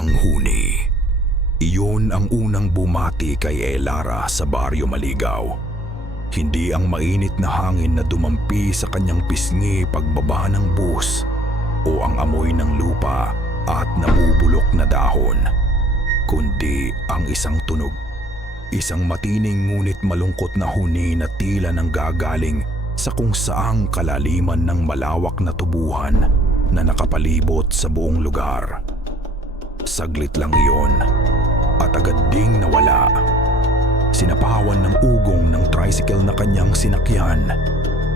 Ang huni. Iyon ang unang bumati kay Elara sa Baryo Maligaw. Hindi ang mainit na hangin na dumampi sa kanyang pisngi pagbaba ng bus o ang amoy ng lupa at nabubulok na dahon, kundi ang isang tunog. Isang matining ngunit malungkot na huni na tila nang gagaling sa kung saang kalaliman ng malawak na tubuhan na nakapalibot sa buong lugar. Saglit lang iyon at agad ding nawala. Sinapawan ng ugong ng tricycle na kanyang sinakyan,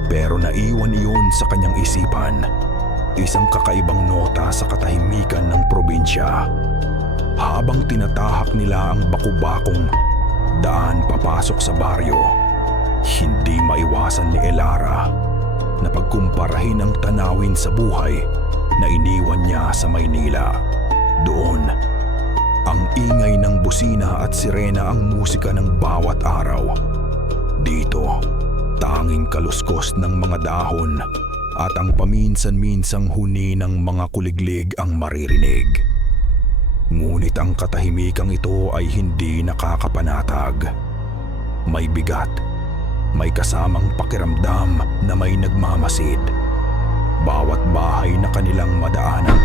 pero naiwan iyon sa kanyang isipan. Isang kakaibang nota sa katahimikan ng probinsya. Habang tinatahak nila ang bakubakong daan papasok sa baryo, hindi maiwasan ni Elara na pagkumparahin ang tanawin sa buhay na iniwan niya sa Maynila. Doon, ang ingay ng busina at sirena ang musika ng bawat araw. Dito, tanging kaluskos ng mga dahon at ang paminsan-minsang huni ng mga kuliglig ang maririnig. Ngunit ang katahimikang ito ay hindi nakakapanatag. May bigat, may kasamang pakiramdam na may nagmamasid. Bawat bahay na kanilang madaanan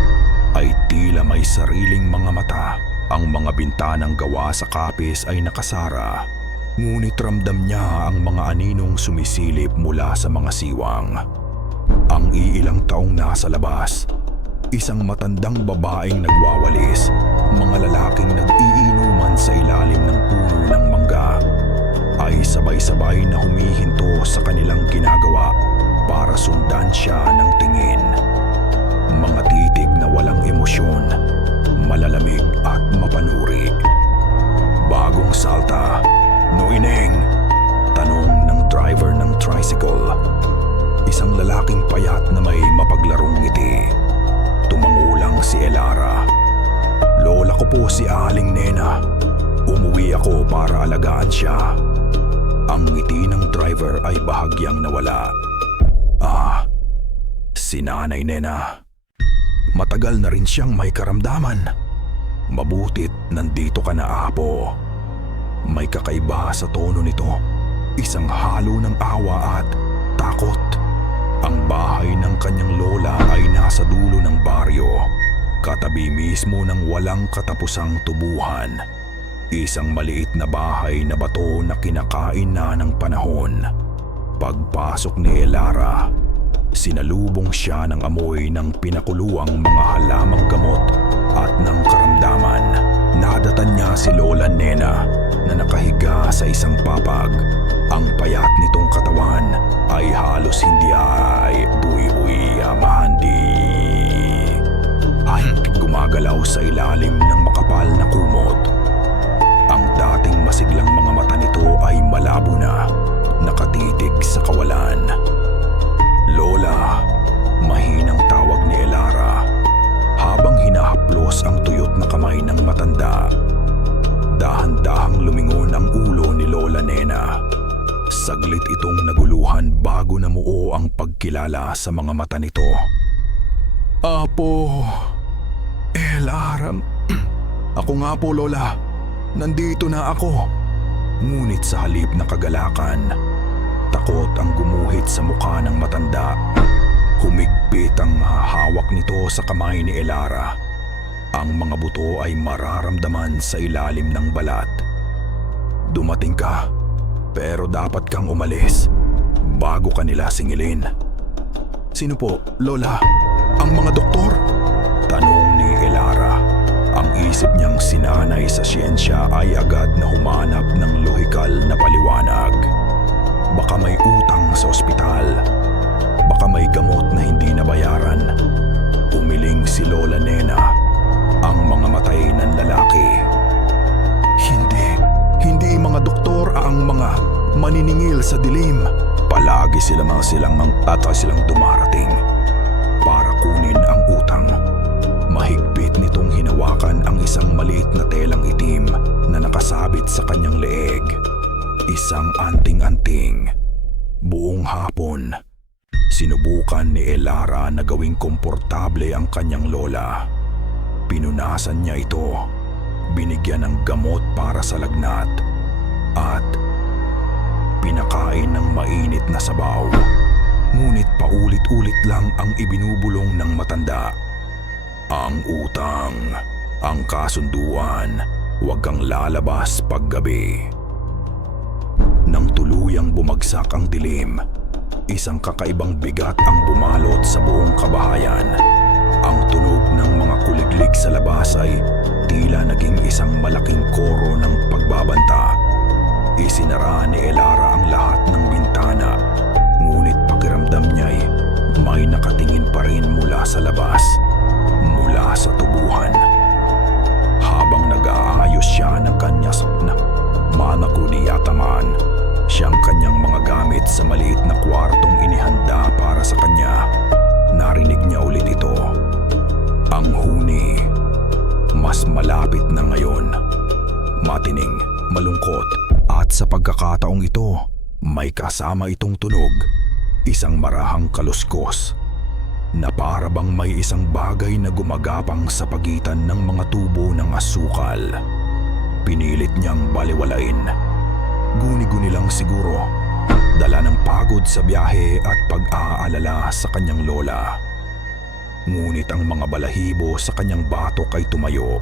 ay tila may sariling mga mata. Ang mga bintanang gawa sa kapis ay nakasara, ngunit ramdam niya ang mga aninong sumisilip mula sa mga siwang. Ang iilang taong nasa labas, isang matandang babaeng nagwawalis, mga lalaking nag-iinuman sa ilalim ng puno ng mangga, ay sabay-sabay na humihinto sa kanilang ginagawa para sundan siya ng tingin. Mga titig na walang emosyon, malalamig at mapanuri. Bagong salta, Noineng? Tanong ng driver ng tricycle. Isang lalaking payat na may mapaglarong ngiti. Tumangulang si Elara. Lola ko po si Aling Nena. Umuwi ako para alagaan siya. Ang ngiti ng driver ay bahagyang nawala. Si Nanay Nena. Matagal na rin siyang may karamdaman. Mabutit nandito ka na, Apo. May kakaiba sa tono nito. Isang halo ng awa at takot. Ang bahay ng kanyang lola ay nasa dulo ng baryo, katabi mismo ng walang katapusang tubuhan. Isang maliit na bahay na bato na kinakain na ng panahon. Pagpasok ni Elara, sinalubong siya ng amoy ng pinakuluang mga halamang gamot at ng karamdaman. Nadatan niya si Lola Nena na nakahiga sa isang papag. Ang payat nitong katawan ay halos hindi ay buwi-uwi amahandi. Ay gumagalaw sa ilalim ng makapal na kumot. Ang dating masiglang mga mata nito ay malabo na, nakatitig sa kawalan. Lola, mahinang tawag ni Elara habang hinahaplos ang tuyot na kamay ng matanda. Dahan-dahang lumingon ang ulo ni Lola Nena. Saglit itong naguluhan bago namuo ang pagkilala sa mga mata nito. Apo, Elara, ako nga po Lola, nandito na ako. Ngunit sa halip na kagalakan, takot ang gumuhit sa mukha ng matanda. Humigpit ang hawak nito sa kamay ni Elara. Ang mga buto ay mararamdaman sa ilalim ng balat. Dumating ka, pero dapat kang umalis bago ka nila singilin. Sino po, Lola? Ang mga doktor? Tanong ni Elara. Ang isip niyang sinanay sa siyensya ay agad na humanap ng lohikal na paliwanag. Baka may utang sa ospital. Baka may gamot na hindi nabayaran. Umiling si Lola Nena. Ang mga matay ng lalaki. Hindi mga doktor ang mga maniningil sa dilim. Palagi silang dumarating para kunin ang utang. Mahigpit nitong hinawakan ang isang maliit na telang itim na nakasabit sa kanyang leeg. Isang anting-anting. Buong hapon, sinubukan ni Elara na gawing komportable ang kanyang lola. Pinunasan niya ito, binigyan ng gamot para sa lagnat, at pinakain ng mainit na sabaw. Ngunit paulit-ulit lang ang ibinubulong ng matanda. Ang utang, ang kasunduan, huwag kang lalabas paggabi. Nang tuluyang bumagsak ang dilim, isang kakaibang bigat ang bumalot sa buong kabahayan. Ang tunog ng mga kuliglig sa labas ay tila naging isang malaking koro ng pagbabanta. Isinara ni Elara ang lahat ng bintana, ngunit pakiramdam niya'y may nakatingin pa rin mula sa labas, mula sa tubuhan. Habang nag-aayos siya ng kanyang manako ni Yataman, siyang kanyang mga gamit sa maliit na kwartong inihanda para sa kanya, narinig niya ulit ito. Ang huni, mas malapit na ngayon. Matining, malungkot, at sa pagkakataong ito, may kasama itong tunog, isang marahang kaluskos, na para bang may isang bagay na gumagapang sa pagitan ng mga tubo ng asukal. Pinilit niyang baliwalain. Guni-guni lang siguro, dala ng pagod sa biyahe at pag-aalala sa kanyang lola. Ngunit ang mga balahibo sa kanyang batok ay tumayo.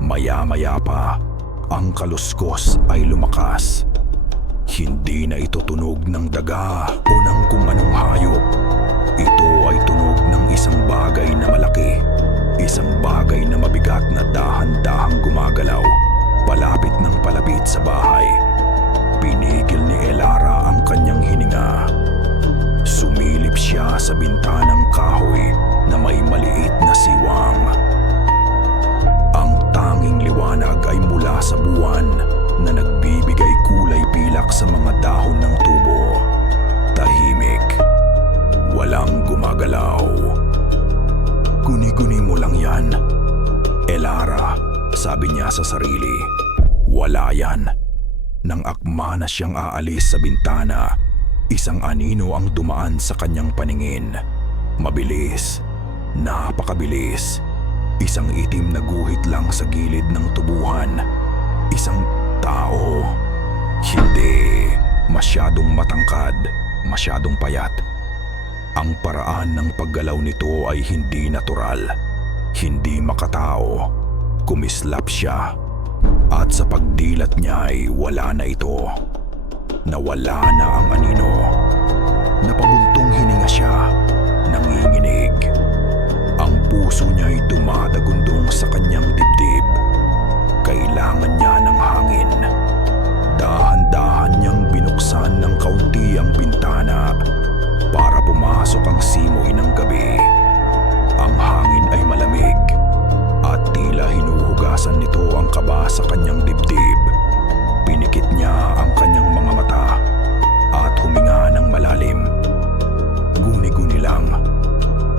Maya-maya pa, ang kaluskos ay lumakas. Hindi na ito tunog ng daga o ng kung anong hayop. Ito ay tunog ng isang bagay na malaki. Isang bagay na mabigat na dahan-dahang gumagalaw, palapit ng palapit sa bahay. Pinigil ni Elara ang kanyang hininga. Sumilip siya sa bintanang kahoy na may maliit na siwang. Ang tanging liwanag ay mula sa buwan na nagbibigay kulay pilak sa mga dahon ng tubo. Tahimik. Walang gumagalaw. Guni-guni mo lang yan, Elara, sabi niya sa sarili. Wala yan. Nang akma na siyang aalis sa bintana, isang anino ang dumaan sa kanyang paningin. Mabilis, napakabilis. Isang itim na guhit lang sa gilid ng tubuhan. Isang tao. Hindi. Masyadong matangkad, masyadong payat. Ang paraan ng paggalaw nito ay hindi natural. Hindi makatao. Kumislap siya. At sa pagdilat niya ay wala na ito. Nawala na ang anino. Napabuntong hininga siya, nanginginig. Ang puso niya ay dumadagundong sa kanyang dibdib. Kailangan niya ng hangin. Dahan-dahan niyang binuksan ng kaunti ang bintana para pumasok ang simoy ng gabi. Ang hangin ay malamig at tila hinuhugasan nito ang kaba sa kanyang dibdib. Pinikit niya ang kanyang mga mata at huminga ng malalim. Guni-guni lang,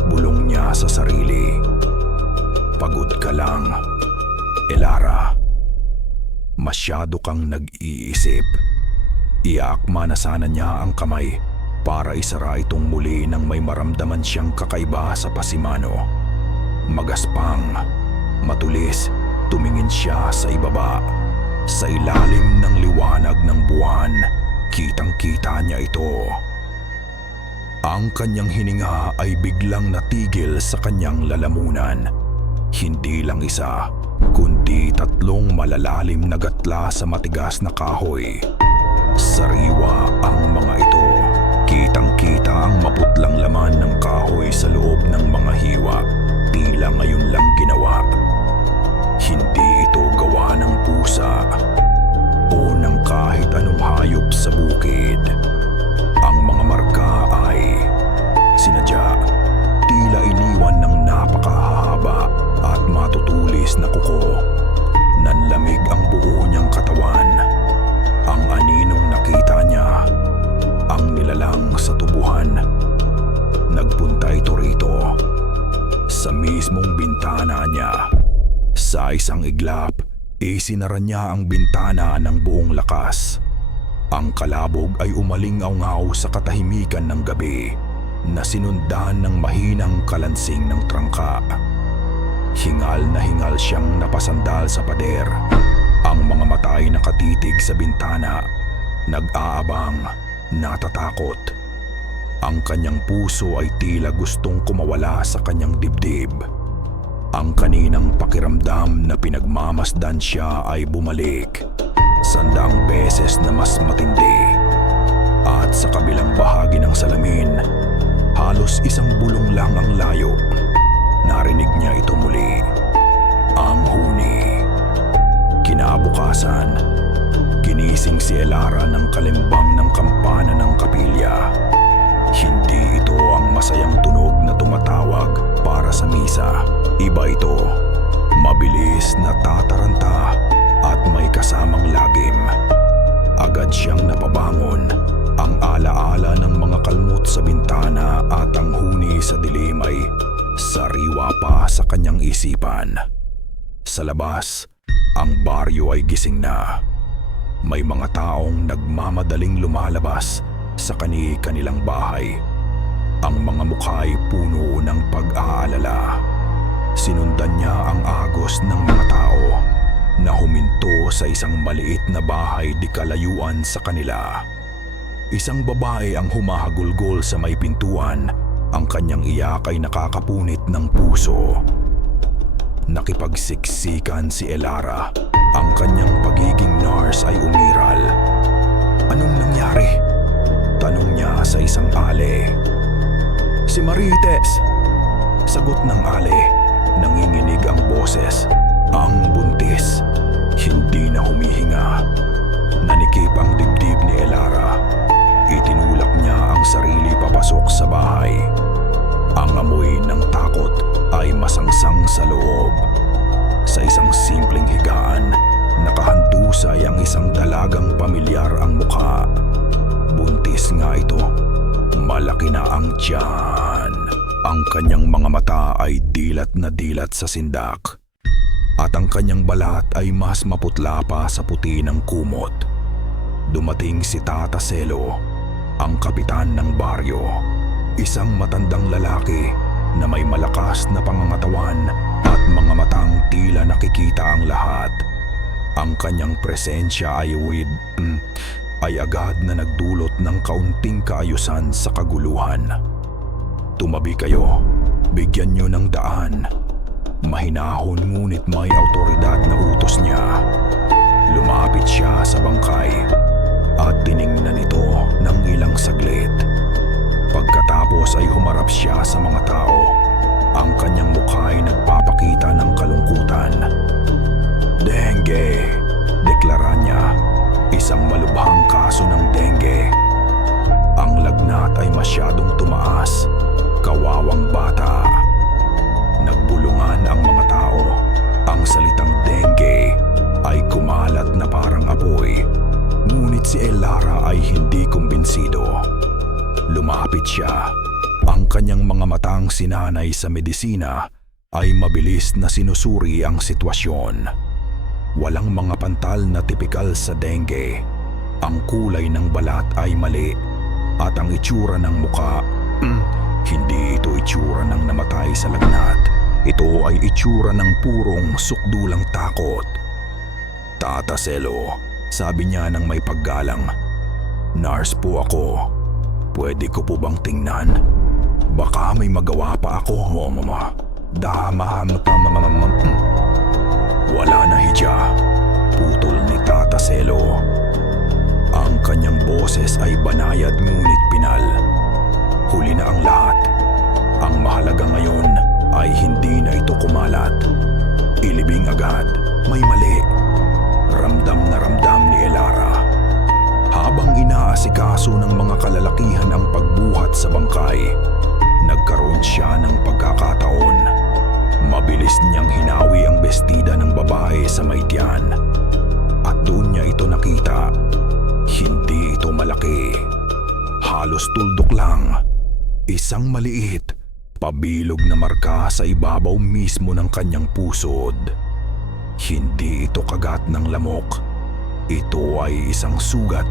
bulong niya sa sarili. Pagod ka lang, Elara. Masyado kang nag-iisip. Iakma na sana niya ang kamay para isara itong muli nang may maramdaman siyang kakaiba sa pasimano. Magaspang, matulis, tumingin siya sa ibaba. Sa ilalim ng liwanag ng buwan, kitang-kita niya ito. Ang kanyang hininga ay biglang natigil sa kanyang lalamunan. Hindi lang isa, kundi 3 malalalim na gatla sa matigas na kahoy. Sariwa ang mga ito. Kitang-kita ang maputlang laman ng kahoy sa loob ng mga hiwa. Tila ngayon lang ginawa. Hindi ito gawa ng pusa o ng kahit anong hayop sa bukid. Ang mga marka ay sinadya. Tila iniwan ng napakahaba at matutulis na kuko. Nanlamig ang buo niyang katawan. Ang aninong nakita niya, ang nilalang sa tubuhan. Nagpunta ito rito, sa mismong bintana niya. Sa isang iglap, isinara niya ang bintana ng buong lakas. Ang kalabog ay umalingaw-ngaw sa katahimikan ng gabi na sinundan ng mahinang kalansing ng trangka. Hingal na hingal siyang napasandal sa pader. Ang mga mata ay nakatitig sa bintana, nag-aabang, natatakot. Ang kanyang puso ay tila gustong kumawala sa kanyang dibdib. Ang kaninang pakiramdam na pinagmamasdan siya ay bumalik, 100 beses na mas matindi. At sa kabilang bahagi ng salamin, halos 1 bulong lang ang layo. Narinig niya ito muli. Ang huni. Kinabukasan, ginising si Elara ng kalimbang ng kampana ng kapilya. Hindi ito ang masayang tunog na tumatawag para sa misa. Iba ito, mabilis na tataranta at may kasamang lagim. Agad siyang napabangon. Ang alaala ng mga kalmot sa bintana at ang huni sa dilim ay sariwa pa sa kanyang isipan. Sa labas, ang baryo ay gising na. May mga taong nagmamadaling lumalabas sa kani-kanilang bahay. Ang mga mukha ay puno ng pag-aalala. Sinundan niya ang agos ng mga tao na huminto sa isang maliit na bahay di kalayuan sa kanila. Isang babae ang humahagulgol sa may pintuan. Ang kanyang iyak ay nakakapunit ng puso. Nakipagsiksikan si Elara. Ang kanyang pagiging nurse ay umiral. Anong nangyari? Tanong niya sa isang ale. Si Marites! Sagot ng ale. Nanginginig ang boses. Ang buntis. Hindi na humihinga. Nanikip ang dibdib ni Elara. Itinulak niya ang sarili papasok sa bahay. Ang amoy ng takot ay masangsang sa loob. Sa isang simpleng higaan, nakahandusay ang isang dalagang pamilyar ang mukha. Buntis nga ito. Malaki na ang tiyan. Ang kanyang mga mata ay dilat na dilat sa sindak. At ang kanyang balat ay mas maputla pa sa puti ng kumot. Dumating si Tata Selo, ang kapitan ng baryo. Isang matandang lalaki na may malakas na pangangatawan at mga matang tila nakikita ang lahat. Ang kanyang presensya ay agad na nagdulot ng kaunting kaayusan sa kaguluhan. Tumabi kayo, bigyan niyo ng daan. Mahinahon ngunit may awtoridad na utos niya. Lumapit siya sa bangkay at tiningnan ito ng ilang saglit. Pagkatapos ay humarap siya sa mga tao. Ang kanyang mukha ay nagpapakita ng kalungkutan. Dengue, deklara niya. Isang malubhang kaso ng dengue. Ang lagnat ay masyadong tumaas. Kawawang bata. Nagbulungan ang mga tao. Ang salitang dengue ay kumalat na parang apoy. Ngunit si Elara ay hindi kumbinsido. Lumapit siya. Ang kanyang mga matang sinanay sa medisina ay mabilis na sinusuri ang sitwasyon. Walang mga pantal na tipikal sa dengue. Ang kulay ng balat ay mali at ang itsura ng muka, hindi ito itsura ng namatay sa lagnat. Ito ay itsura ng purong sukdulang takot. Tata Selo, sabi niya ng may paggalang. Nurse po ako. Pwede ko po bang tingnan? Baka may magawa pa ako, mama. Wala na hidya. Putol ni Tata Selo. Ang kanyang boses ay banayad ngunit pinal. Huli na ang lahat. Ang mahalaga ngayon ay hindi na ito kumalat. Ilibing agad. May mali. Ramdam na ramdam ni Elara. Habang inaasikaso ng mga kalalakihan ang pagbuhat sa bangkay, nagkaroon siya ng pagkakataon. Mabilis niyang hinawi ang bestida ng babae sa may tiyan. At doon niya ito nakita. Hindi ito malaki. Halos tuldok lang. Isang maliit, pabilog na marka sa ibabaw mismo ng kanyang pusod. Hindi ito kagat ng lamok. Ito ay isang sugat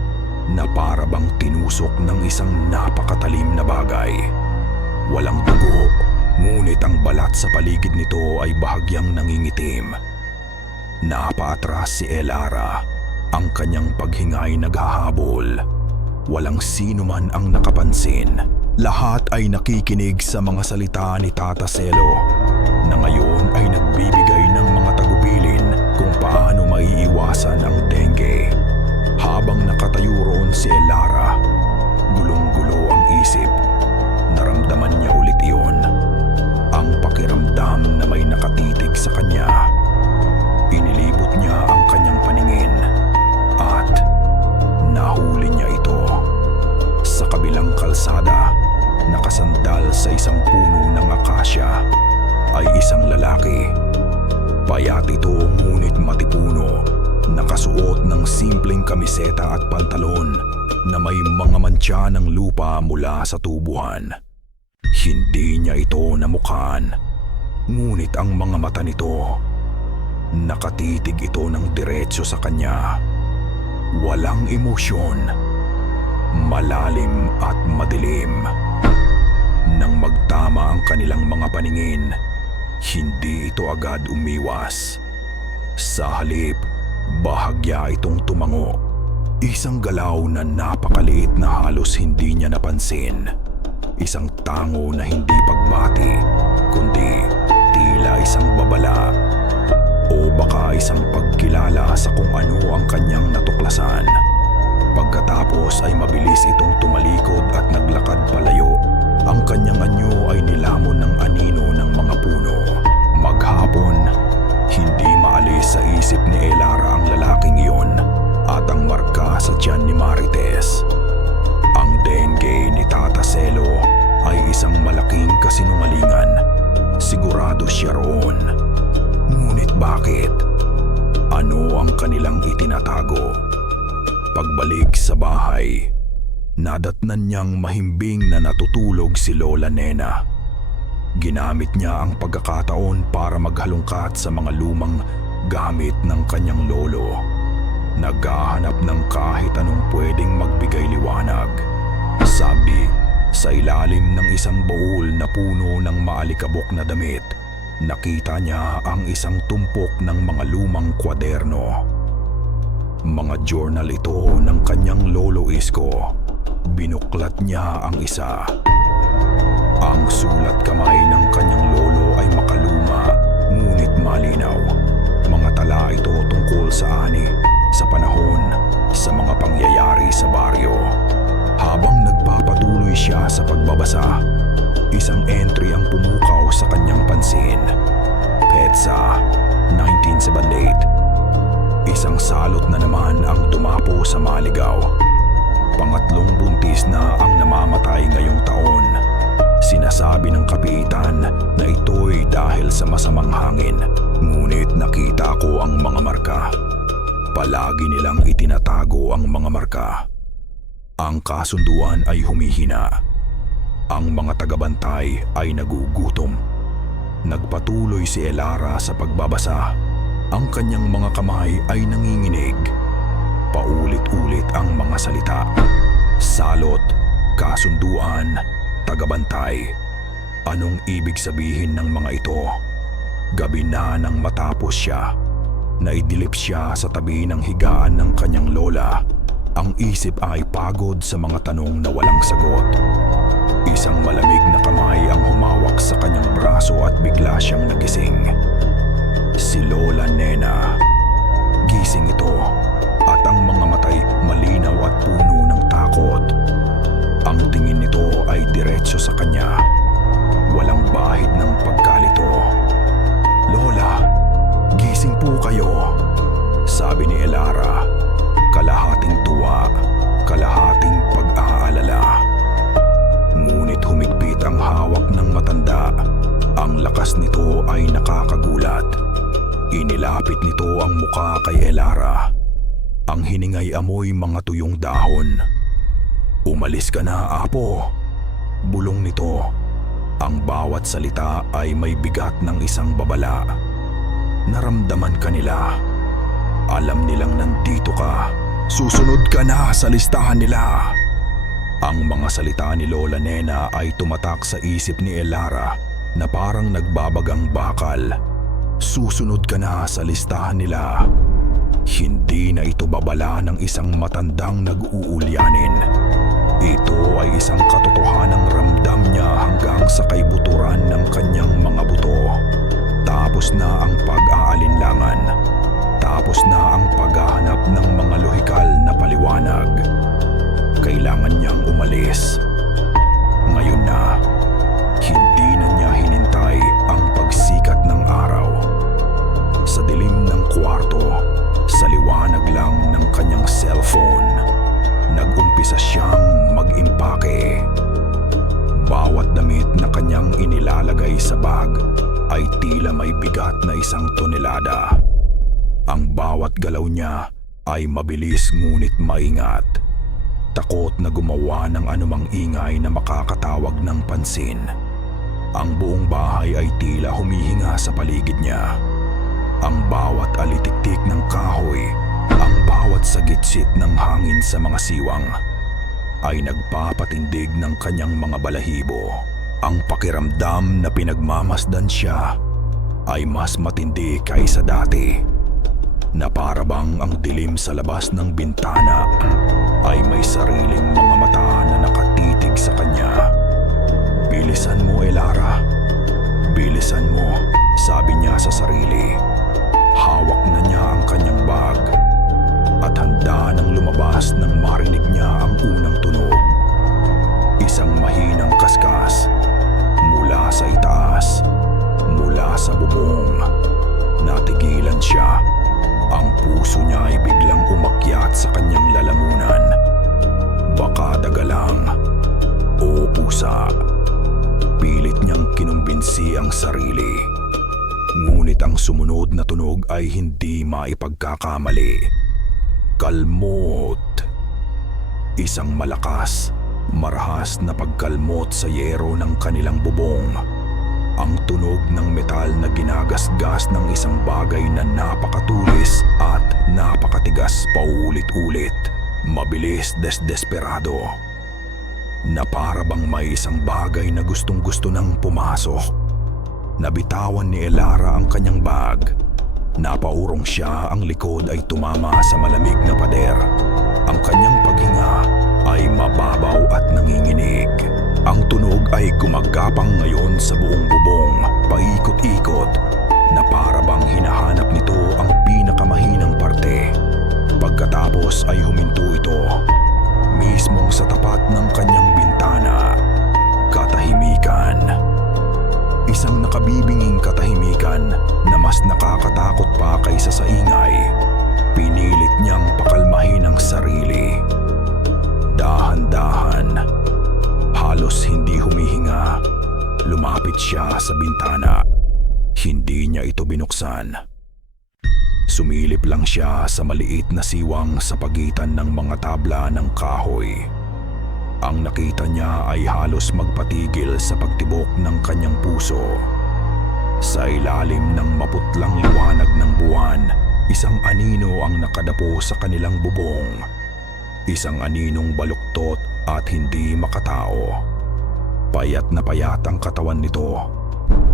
na para bang tinusok ng isang napakatalim na bagay. Walang dugo, Ngunit ang balat sa paligid nito ay bahagyang nangingitim. Napaatras si Elara. Ang kanyang paghingay naghahabol. Walang sino man ang nakapansin. Lahat ay nakikinig sa mga salita ni Tata Selo na ngayon ay nagbibigay ng mga tagubilin kung paano maiiwasan ang dengue. Habang nakatayo roon si Elara, gulong-gulo ang isip. Naramdaman niya ulit iyon. Ang pakiramdam na may nakatitig sa kanya. Inilibot niya ang kanyang paningin at nahuli niya ito. Sa kabilang kalsada, nakasandal sa isang puno ng akasya ay isang lalaki. Payat ito ngunit matipuno, nakasuot ng simpleng kamiseta at pantalon na may mga mantsa ng lupa mula sa tubuhan. Hindi niya ito namukhaan, ngunit ang mga mata nito, nakatitig ito ng diretso sa kanya. Walang emosyon, malalim at madilim. Nang magtama ang kanilang mga paningin, hindi ito agad umiwas. Sa halip, bahagya itong tumango. Isang galaw na napakaliit na halos hindi niya napansin. Isang tango na hindi pagbati, kundi tila isang babala. O baka isang pagkilala sa kung ano ang kanyang natuklasan. Pagkatapos ay mabilis itong tumalikod at naglakad palayo. Ang kanyang anyo ay nilamon ng anino ng mga puno. Maghapon, hindi maalis sa isip ni Elara ang lalaking iyon at ang marka sa tiyan ni Marites. Ang dengue ni Tata Selo ay isang malaking kasinungalingan. Sigurado siya roon. Ngunit bakit? Ano ang kanilang itinatago? Pagbalik sa bahay, nadatnan niyang mahimbing na natutulog si Lola Nena. Ginamit niya ang pagkakataon para maghalungkat sa mga lumang gamit ng kanyang lolo. Naghahanap ng kahit anong pwedeng magbigay liwanag. Sabi, sa ilalim ng isang baul na puno ng maalikabok na damit, nakita niya ang isang tumpok ng mga lumang kwaderno. Mga journal ito ng kanyang lolo Isko. Binuklat niya ang isa. Ang sulat kamay ng kanyang lolo ay makaluma, ngunit malinaw. Mga tala ito tungkol sa ani, sa panahon, sa mga pangyayari sa baryo. Habang nagpapatuloy siya sa pagbabasa, isang entry ang pumukaw sa kanyang pansin. PEDSA, 1978. Isang salot na naman ang tumapo sa Maligaw. Pangatlong buntis na ang namamatay ngayong taon. Sinasabi ng kapitan na ito'y dahil sa masamang hangin. Ngunit nakita ko ang mga marka. Palagi nilang itinatago ang mga marka. Ang kasunduan ay humihina. Ang mga tagabantay ay nagugutom. Nagpatuloy si Elara sa pagbabasa. Ang kanyang mga kamay ay nanginginig. Paulit-ulit ang mga salita. Salot, kasunduan, tagabantay. Anong ibig sabihin ng mga ito? Gabi na nang matapos siya. Naidilip siya sa tabi ng higaan ng kanyang lola. Ang isip ay pagod sa mga tanong na walang sagot. Isang malamig na kamay ang humawak sa kanyang braso at bigla siyang nagising. Si Lola Nena. Gising ito at ang mga matay malinaw at puno ng takot. Ang tingin nito ay diretso sa kanya. Walang bahid ng pagkalito. "Lola, gising po kayo," sabi ni Elara. Kalahating tuwa, kalahating pag-aalala. Ngunit humigpit ang hawak ng matanda. Ang lakas nito ay nakakagulat. Inilapit nito ang muka kay Elara. Ang hiningay amoy mga tuyong dahon. "Umalis ka na, apo," bulong nito. Ang bawat salita ay may bigat ng isang babala. Naramdaman ka nila. Alam nilang nandito ka. Susunod ka na sa listahan nila. Ang mga salita ni Lola Nena ay tumatak sa isip ni Elara. na parang nagbabagang bakal. Susunod ka na sa listahan nila. Hindi na ito babala ng isang matandang nag-uulyanin. Ito ay isang katotohanang ramdam niya hanggang sa kaibuturan ng kanyang mga buto. Tapos na ang pag-aalinlangan. Tapos na ang paghahanap ng mga lohikal na paliwanag. Kailangan niyang umalis. Ngayon na, hindi na niya hinintay ang pagsikat ng araw. Sa dilim ng kwarto, sa liwanag lang ng kanyang cellphone, nag-umpisa siyang mag-impake. Bawat damit na kanyang inilalagay sa bag ay tila may bigat na 1 tonelada. Ang bawat galaw niya ay mabilis ngunit maingat. Takot na gumawa ng anumang ingay na makakatawag ng pansin. Ang buong bahay ay tila humihinga sa paligid niya. Ang bawat alitiktik ng kahoy, ang bawat sagitsit ng hangin sa mga siwang, ay nagpapatindig ng kanyang mga balahibo. Ang pakiramdam na pinagmamasdan siya ay mas matindi kaysa dati. Na para bang ang dilim sa labas ng bintana ay may sariling mga mata na nakatitig sa kanya. "Bilisan mo, Elara. Bilisan mo," sabi niya sa sarili. Hawak na niya ang kanyang bag at handa nang lumabas nang marinig niya ang unang tunog. Isang mahinang kaskas mula sa itaas, mula sa bubong. Natigilan siya. Ang puso niya ay biglang umakyat sa kanyang lalamunan. Baka daga lang o pusa. Pilit niyang kinumbinsi ang sarili. Ngunit ang sumunod na tunog ay hindi maipagkakamali. Kalmot. Isang malakas, marahas na pagkalmot sa yero ng kanilang bubong. Ang tunog ng metal na ginagasgas ng isang bagay na napakatulis at napakatigas paulit-ulit. Mabilis desperado. Na para bang may isang bagay na gustong-gusto nang pumasok. Nabitawan ni Elara ang kanyang bag. Napaurong siya, ang likod ay tumama sa malamig na pader. Ang kanyang paghinga ay mababaw at nanginginig. Ang tunog ay gumagapang ngayon sa buong bubong, paikot-ikot, na para bang hinahanap nito ang pinakamahinang parte. Pagkatapos ay huminto ito, mismong sa tapat ng kanyang bintana. Katahimikan. Isang nakabibinging katahimikan na mas nakakatakot pa kaysa sa ingay. Pinilit niyang pakalmahin ang sarili. Dahan-dahan, halos hindi humihinga, lumapit siya sa bintana. Hindi niya ito binuksan. Sumilip lang siya sa maliit na siwang sa pagitan ng mga tabla ng kahoy. Ang nakita niya ay halos magpatigil sa pagtibok ng kanyang puso. Sa ilalim ng maputlang liwanag ng buwan, isang anino ang nakadapo sa kanilang bubong. Isang aninong baluktot at hindi makatao. Payat na payat ang katawan nito.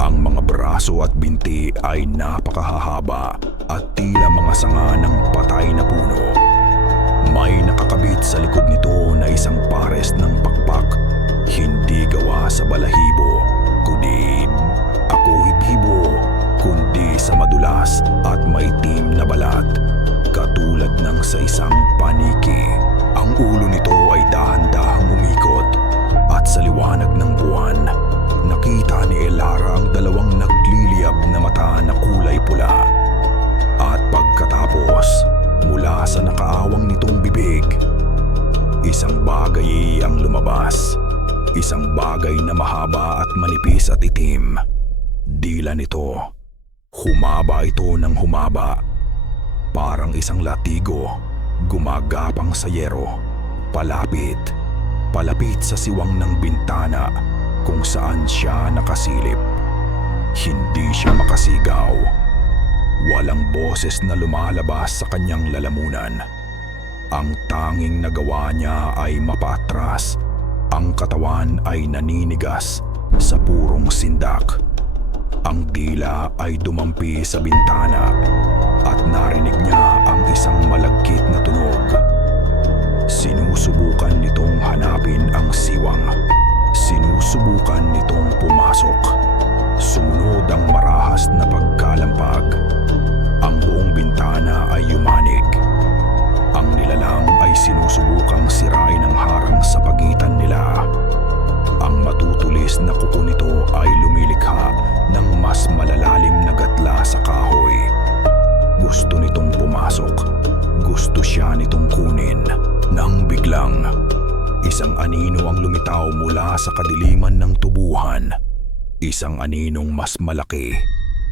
Ang mga braso at binti ay napakahahaba at tila mga sanga ng patay na puno. May nakakabit sa likod nito na isang pares ng pakpak, hindi gawa sa balahibo, kundi akuhibibo, kundi sa madulas at maitim na balat, katulad ng sa isang paniki. Ang ulo nito ay dahan-dahang umikot at sa liwanag ng buwan, nakita ni Elara ang dalawang nagliliyab na mata na kulay pula. At pagkatapos, mula sa nakaawang nitong bibig, isang bagay ang lumabas. Isang bagay na mahaba at manipis at itim. Dila nito. Humaba ito ng humaba. Parang isang latigo, gumagapang sa yero. Palapit. Palapit sa siwang ng bintana kung saan siya nakasilip. Hindi siya makasigaw. Walang boses na lumalabas sa kanyang lalamunan. Ang tanging nagawa niya ay mapaatras. Ang katawan ay naninigas sa purong sindak. Ang dila ay dumampi sa bintana at narinig niya ang isang malagkit na tunog. Sinusubukan nitong hanapin ang siwang. Sinusubukan nitong pumasok. Sumunod ang marahas na pagkalampag. Ang buong bintana ay yumanig. Ang nilalang ay sinusubukang sirain ang harang sa pagitan nila. Ang matutulis na kuko nito ay lumilikha ng mas malalalim na gatla sa kahoy. Gusto nitong pumasok. Gusto siya nitong kunin. Nang biglang, isang anino ang lumitaw mula sa kadiliman ng tubuhan. Isang aninong mas malaki,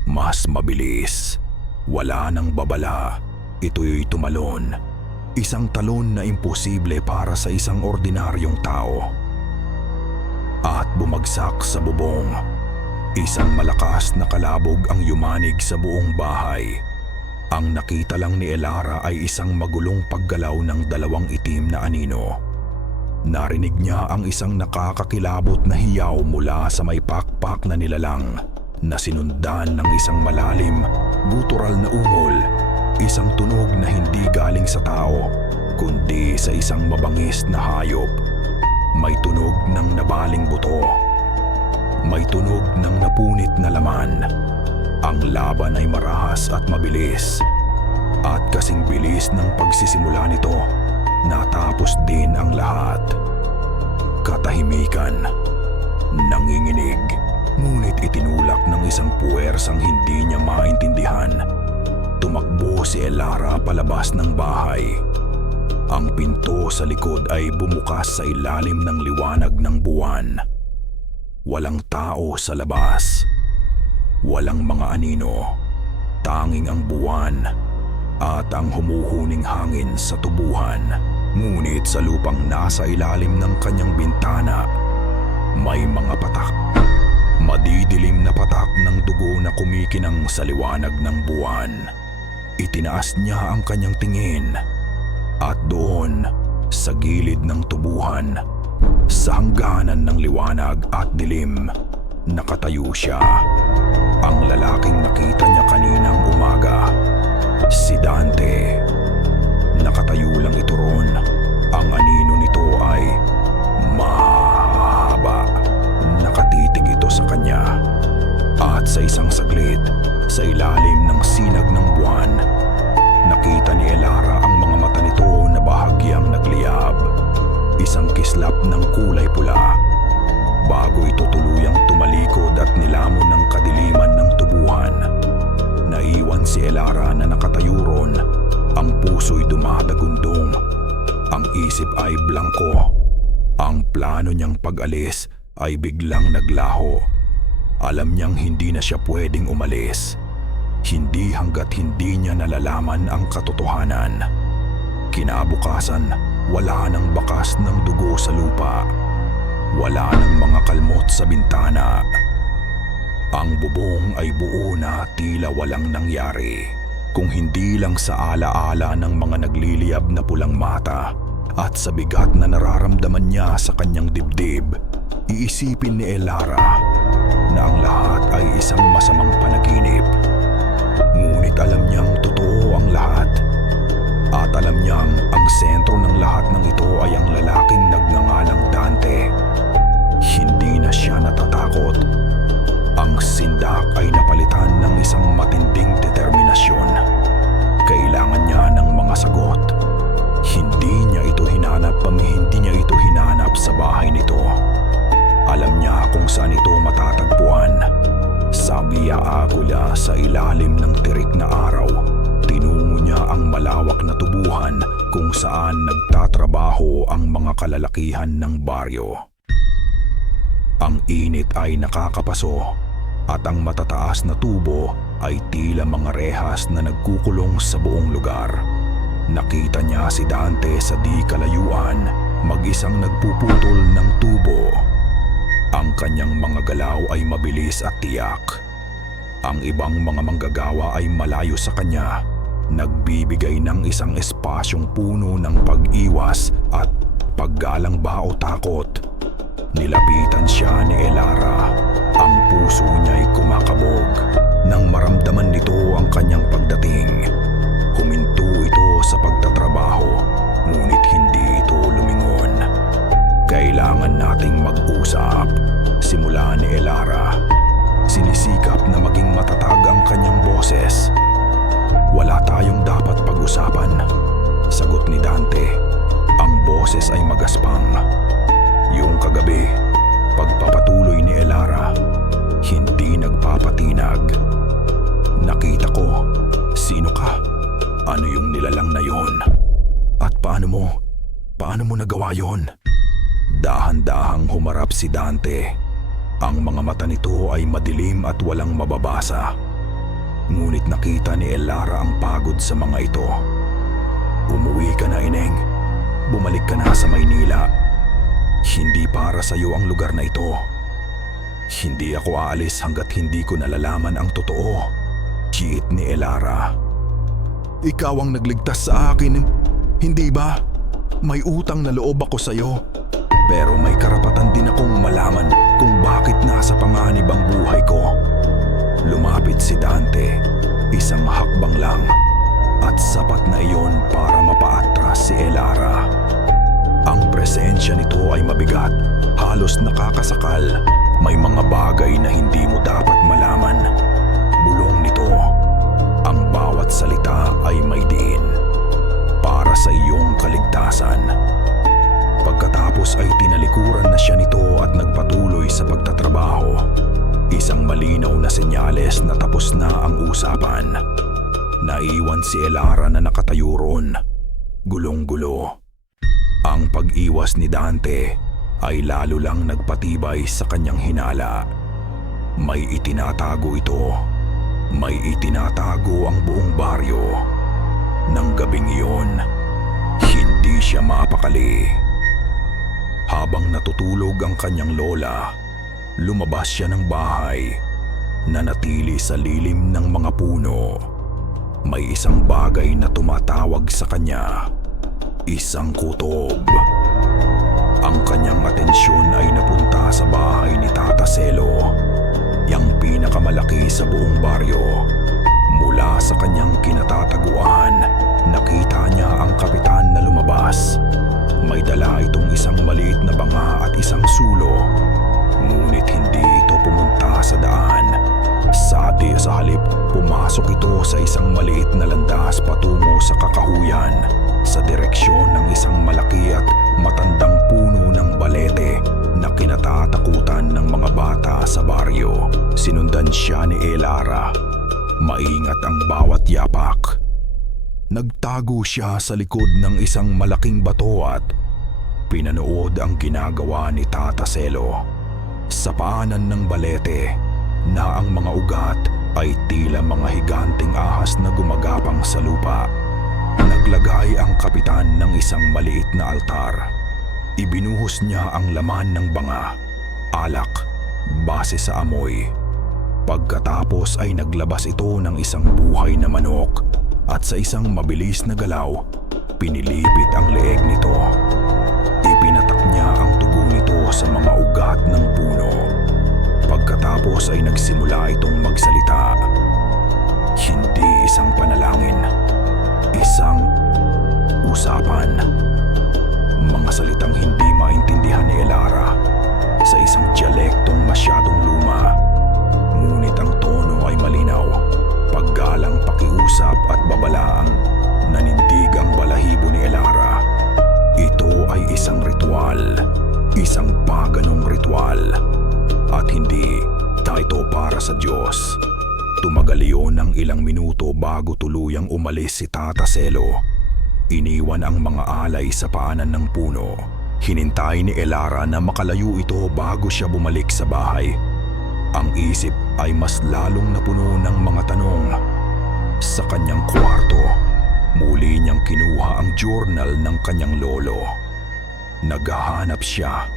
mas mabilis. Wala nang babala. Ito'y tumalon. Isang talon na imposible para sa isang ordinaryong tao. At bumagsak sa bubong. Isang malakas na kalabog ang yumanig sa buong bahay. Ang nakita lang ni Elara ay isang magulong paggalaw ng dalawang itim na anino. Narinig niya ang isang nakakakilabot na hiyaw mula sa may pakpak na nilalang na sinundan ng isang malalim, gutural na ungol. Isang tunog na hindi galing sa tao, kundi sa isang mabangis na hayop. May tunog ng nabaling buto. May tunog ng napunit na laman. Ang laban ay marahas at mabilis. At kasing bilis ng pagsisimula nito, natapos din ang lahat. Katahimikan. Nanginginig. Ngunit itinulak ng isang puwersang hindi niya maintindihan. Tumakbo si Elara palabas ng bahay. Ang pinto sa likod ay bumukas sa ilalim ng liwanag ng buwan. Walang tao sa labas. Walang mga anino. Tanging ang buwan at ang humuhuning hangin sa tubuhan. Ngunit sa lupang nasa ilalim ng kanyang bintana, may mga patak. Madidilim na patak ng dugo na kumikinang sa liwanag ng buwan. Itinaas niya ang kanyang tingin. At doon, sa gilid ng tubuhan, sa hangganan ng liwanag at dilim, nakatayo siya. Ang lalaking nakita niya kaninang umaga, si Dante. Nakatayo lang ito ron. Ang anino nito ay mahaba. Nakatitig ito sa kanya. At sa isang saglit, sa ilalim ng sinag ng buwan, nakita ni Elara ang mga mata nito na bahagyang nagliyab. Isang kislap ng kulay pula. Bago ito tuluyang tumalikod at nilamon ng kadiliman ng tubuhan. Naiwan si Elara na nakatayo ron. Ang puso'y dumadagundong. Ang isip ay blangko. Ang plano niyang pag-alis ay biglang naglaho. Alam niyang hindi na siya pwedeng umalis. Hindi hanggat hindi niya nalalaman ang katotohanan. Kinabukasan, wala nang bakas ng dugo sa lupa. Wala nang mga kalmot sa bintana. Ang bubong ay buo na tila walang nangyari. Kung hindi lang sa alaala ng mga nagliliyab na pulang mata at sa bigat na nararamdaman niya sa kanyang dibdib, iisipin ni Elara na ang lahat ay isang masamang panaginip. Ngunit alam niyang totoo ang lahat. At alam niyang ang sentro ng lahat ng ito ay ang lalaking nagngangalang Dante. Hindi na siya natatakot. Ang sindak ay napalitan ng isang matinding determinasyon. Kailangan niya ng mga sagot. Hindi niya ito hinanap hindi niya ito hinanap sa bahay nito. Alam niya kung saan ito matatagpuan. Sa Via Aquila sa ilalim ng tirik na araw, tinungo niya ang malawak na tubuhan kung saan nagtatrabaho ang mga kalalakihan ng baryo. Ang init ay nakakapaso at ang matataas na tubo ay tila mga rehas na nagkukulong sa buong lugar. Nakita niya si Dante sa di kalayuan, mag-isang nagpuputol ng tubo. Ang kanyang mga galaw ay mabilis at tiyak. Ang ibang mga manggagawa ay malayo sa kanya, nagbibigay ng isang espasyong puno ng pag-iwas at paggalang ba o takot. Nilapitan siya ni Elara. Ang puso niya'y kumakabog nang maramdaman nito ang kanyang pagdating. Huminto ito sa pagtatrabaho, ngunit hindi ito lumingon. Kailangan nating mag-usap, simula ni Elara. Sinisikap na maging matatag ang kanyang boses. Wala tayong dapat pag-usapan, sagot ni Dante. Ang boses ay magaspang. Yung kagabi, pagpapatuloy ni Elara, hindi nagpapatinag. Nakita ko, sino ka? Ano yung nilalang na yon? At paano mo nagawa yon? Dahan-dahang humarap si Dante. Ang mga mata nito ay madilim at walang mababasa. Ngunit nakita ni Elara ang pagod sa mga ito. Umuwi ka na, Ineng. Bumalik ka na sa Maynila. Hindi para sa iyo ang lugar na ito. Hindi ako aalis hanggat hindi ko nalalaman ang totoo. Giit ni Elara. Ikaw ang nagligtas sa akin, hindi ba? May utang na loob ako sa iyo. Pero may karapatan din akong malaman kung bakit nasa panganib ang buhay ko. Lumapit si Dante, isang hakbang lang, at sapat na iyon para mapaatras si Elara. Ang presensya nito ay mabigat, halos nakakasakal. May mga bagay na hindi mo dapat malaman. Bulong nito, ang bawat salita ay may diin para sa iyong kaligtasan. Pagkatapos ay tinalikuran na siya nito at nagpatuloy sa pagtatrabaho. Isang malinaw na senyales na tapos na ang usapan. Naiwan si Elara na nakatayo ron, gulong-gulo. Ang pag-iwas ni Dante ay lalo lang nagpatibay sa kanyang hinala. May itinatago ito. May itinatago ang buong baryo. Nang gabing iyon, hindi siya mapakali. Habang natutulog ang kanyang lola, lumabas siya ng bahay, nanatili sa lilim ng mga puno. May isang bagay na tumatawag sa kanya, isang kutob. Ang kanyang atensyon ay napunta sa bahay ni Tata Selo, yang pinakamalaki sa buong baryo. Mula sa kanyang kinatataguan, nakita niya ang kapitan na lumabas. May dala itong isang maliit na banga at isang sulo. Ngunit hindi ito pumunta sa daan. Sa halip, pumasok ito sa isang maliit na landas patungo sa kakahuyan, sa direksyon ng isang malaki at matandang puno ng balete na kinatatakutan ng mga bata sa baryo. Sinundan siya ni Elara. Maingat ang bawat yapak. Nagtago siya sa likod ng isang malaking bato at pinanood ang ginagawa ni Tata Selo. Sa paanan ng balete na ang mga ugat ay tila mga higanting ahas na gumagapang sa lupa. Naglagay ang kapitan ng isang maliit na altar. Ibinuhos niya ang laman ng banga, alak, base sa amoy. Pagkatapos ay naglabas ito ng isang buhay na manok at sa isang mabilis na galaw, pinilipit ang leeg nito. Ipinatak niya ang dugo nito sa mga ugat ng puno. Pagkatapos ay nagsimula itong magsalita. Hindi isang panalangin, isang usapan. Mga salitang hindi maintindihan ni Elara sa isang dialektong masyadong luma. Ngunit ang tono ay malinaw. Paggalang pakiusap at babalaang nanindig ang balahibo ni Elara. Ito ay isang ritual, isang paganong ritual. At hindi ito para sa Diyos. Tumagal iyon ng ilang minuto bago tuluyang umalis si Tata Selo. Iniwan ang mga alay sa paanan ng puno. Hinintay ni Elara na makalayo ito bago siya bumalik sa bahay. Ang isip ay mas lalong napuno ng mga tanong. Sa kanyang kwarto, muli niyang kinuha ang journal ng kanyang lolo. Naghahanap siya.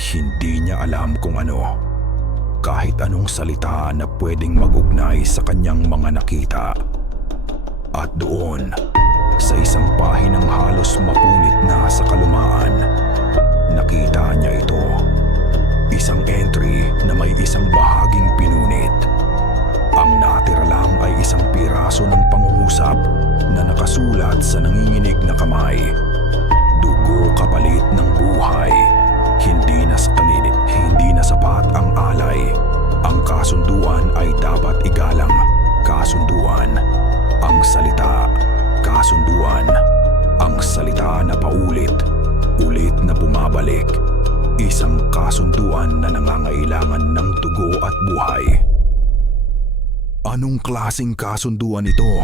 Hindi niya alam kung ano. Kahit anong salita na pwedeng mag-ugnay sa kanyang mga nakita. At doon, sa isang pahinang halos mapunit na sa kalumaan, nakita niya ito. Isang entry na may isang bahaging pinunit. Ang natira lang ay isang piraso ng pangungusap na nakasulat sa nanginginig na kamay. Dugo kapalit ng buhay. Hindi na sapat ang alay. Ang kasunduan ay dapat igalang. Kasunduan. Ang salita. Kasunduan. Ang salita na paulit. Ulit na bumabalik. Isang kasunduan na nangangailangan ng dugo at buhay. Anong klaseng kasunduan ito?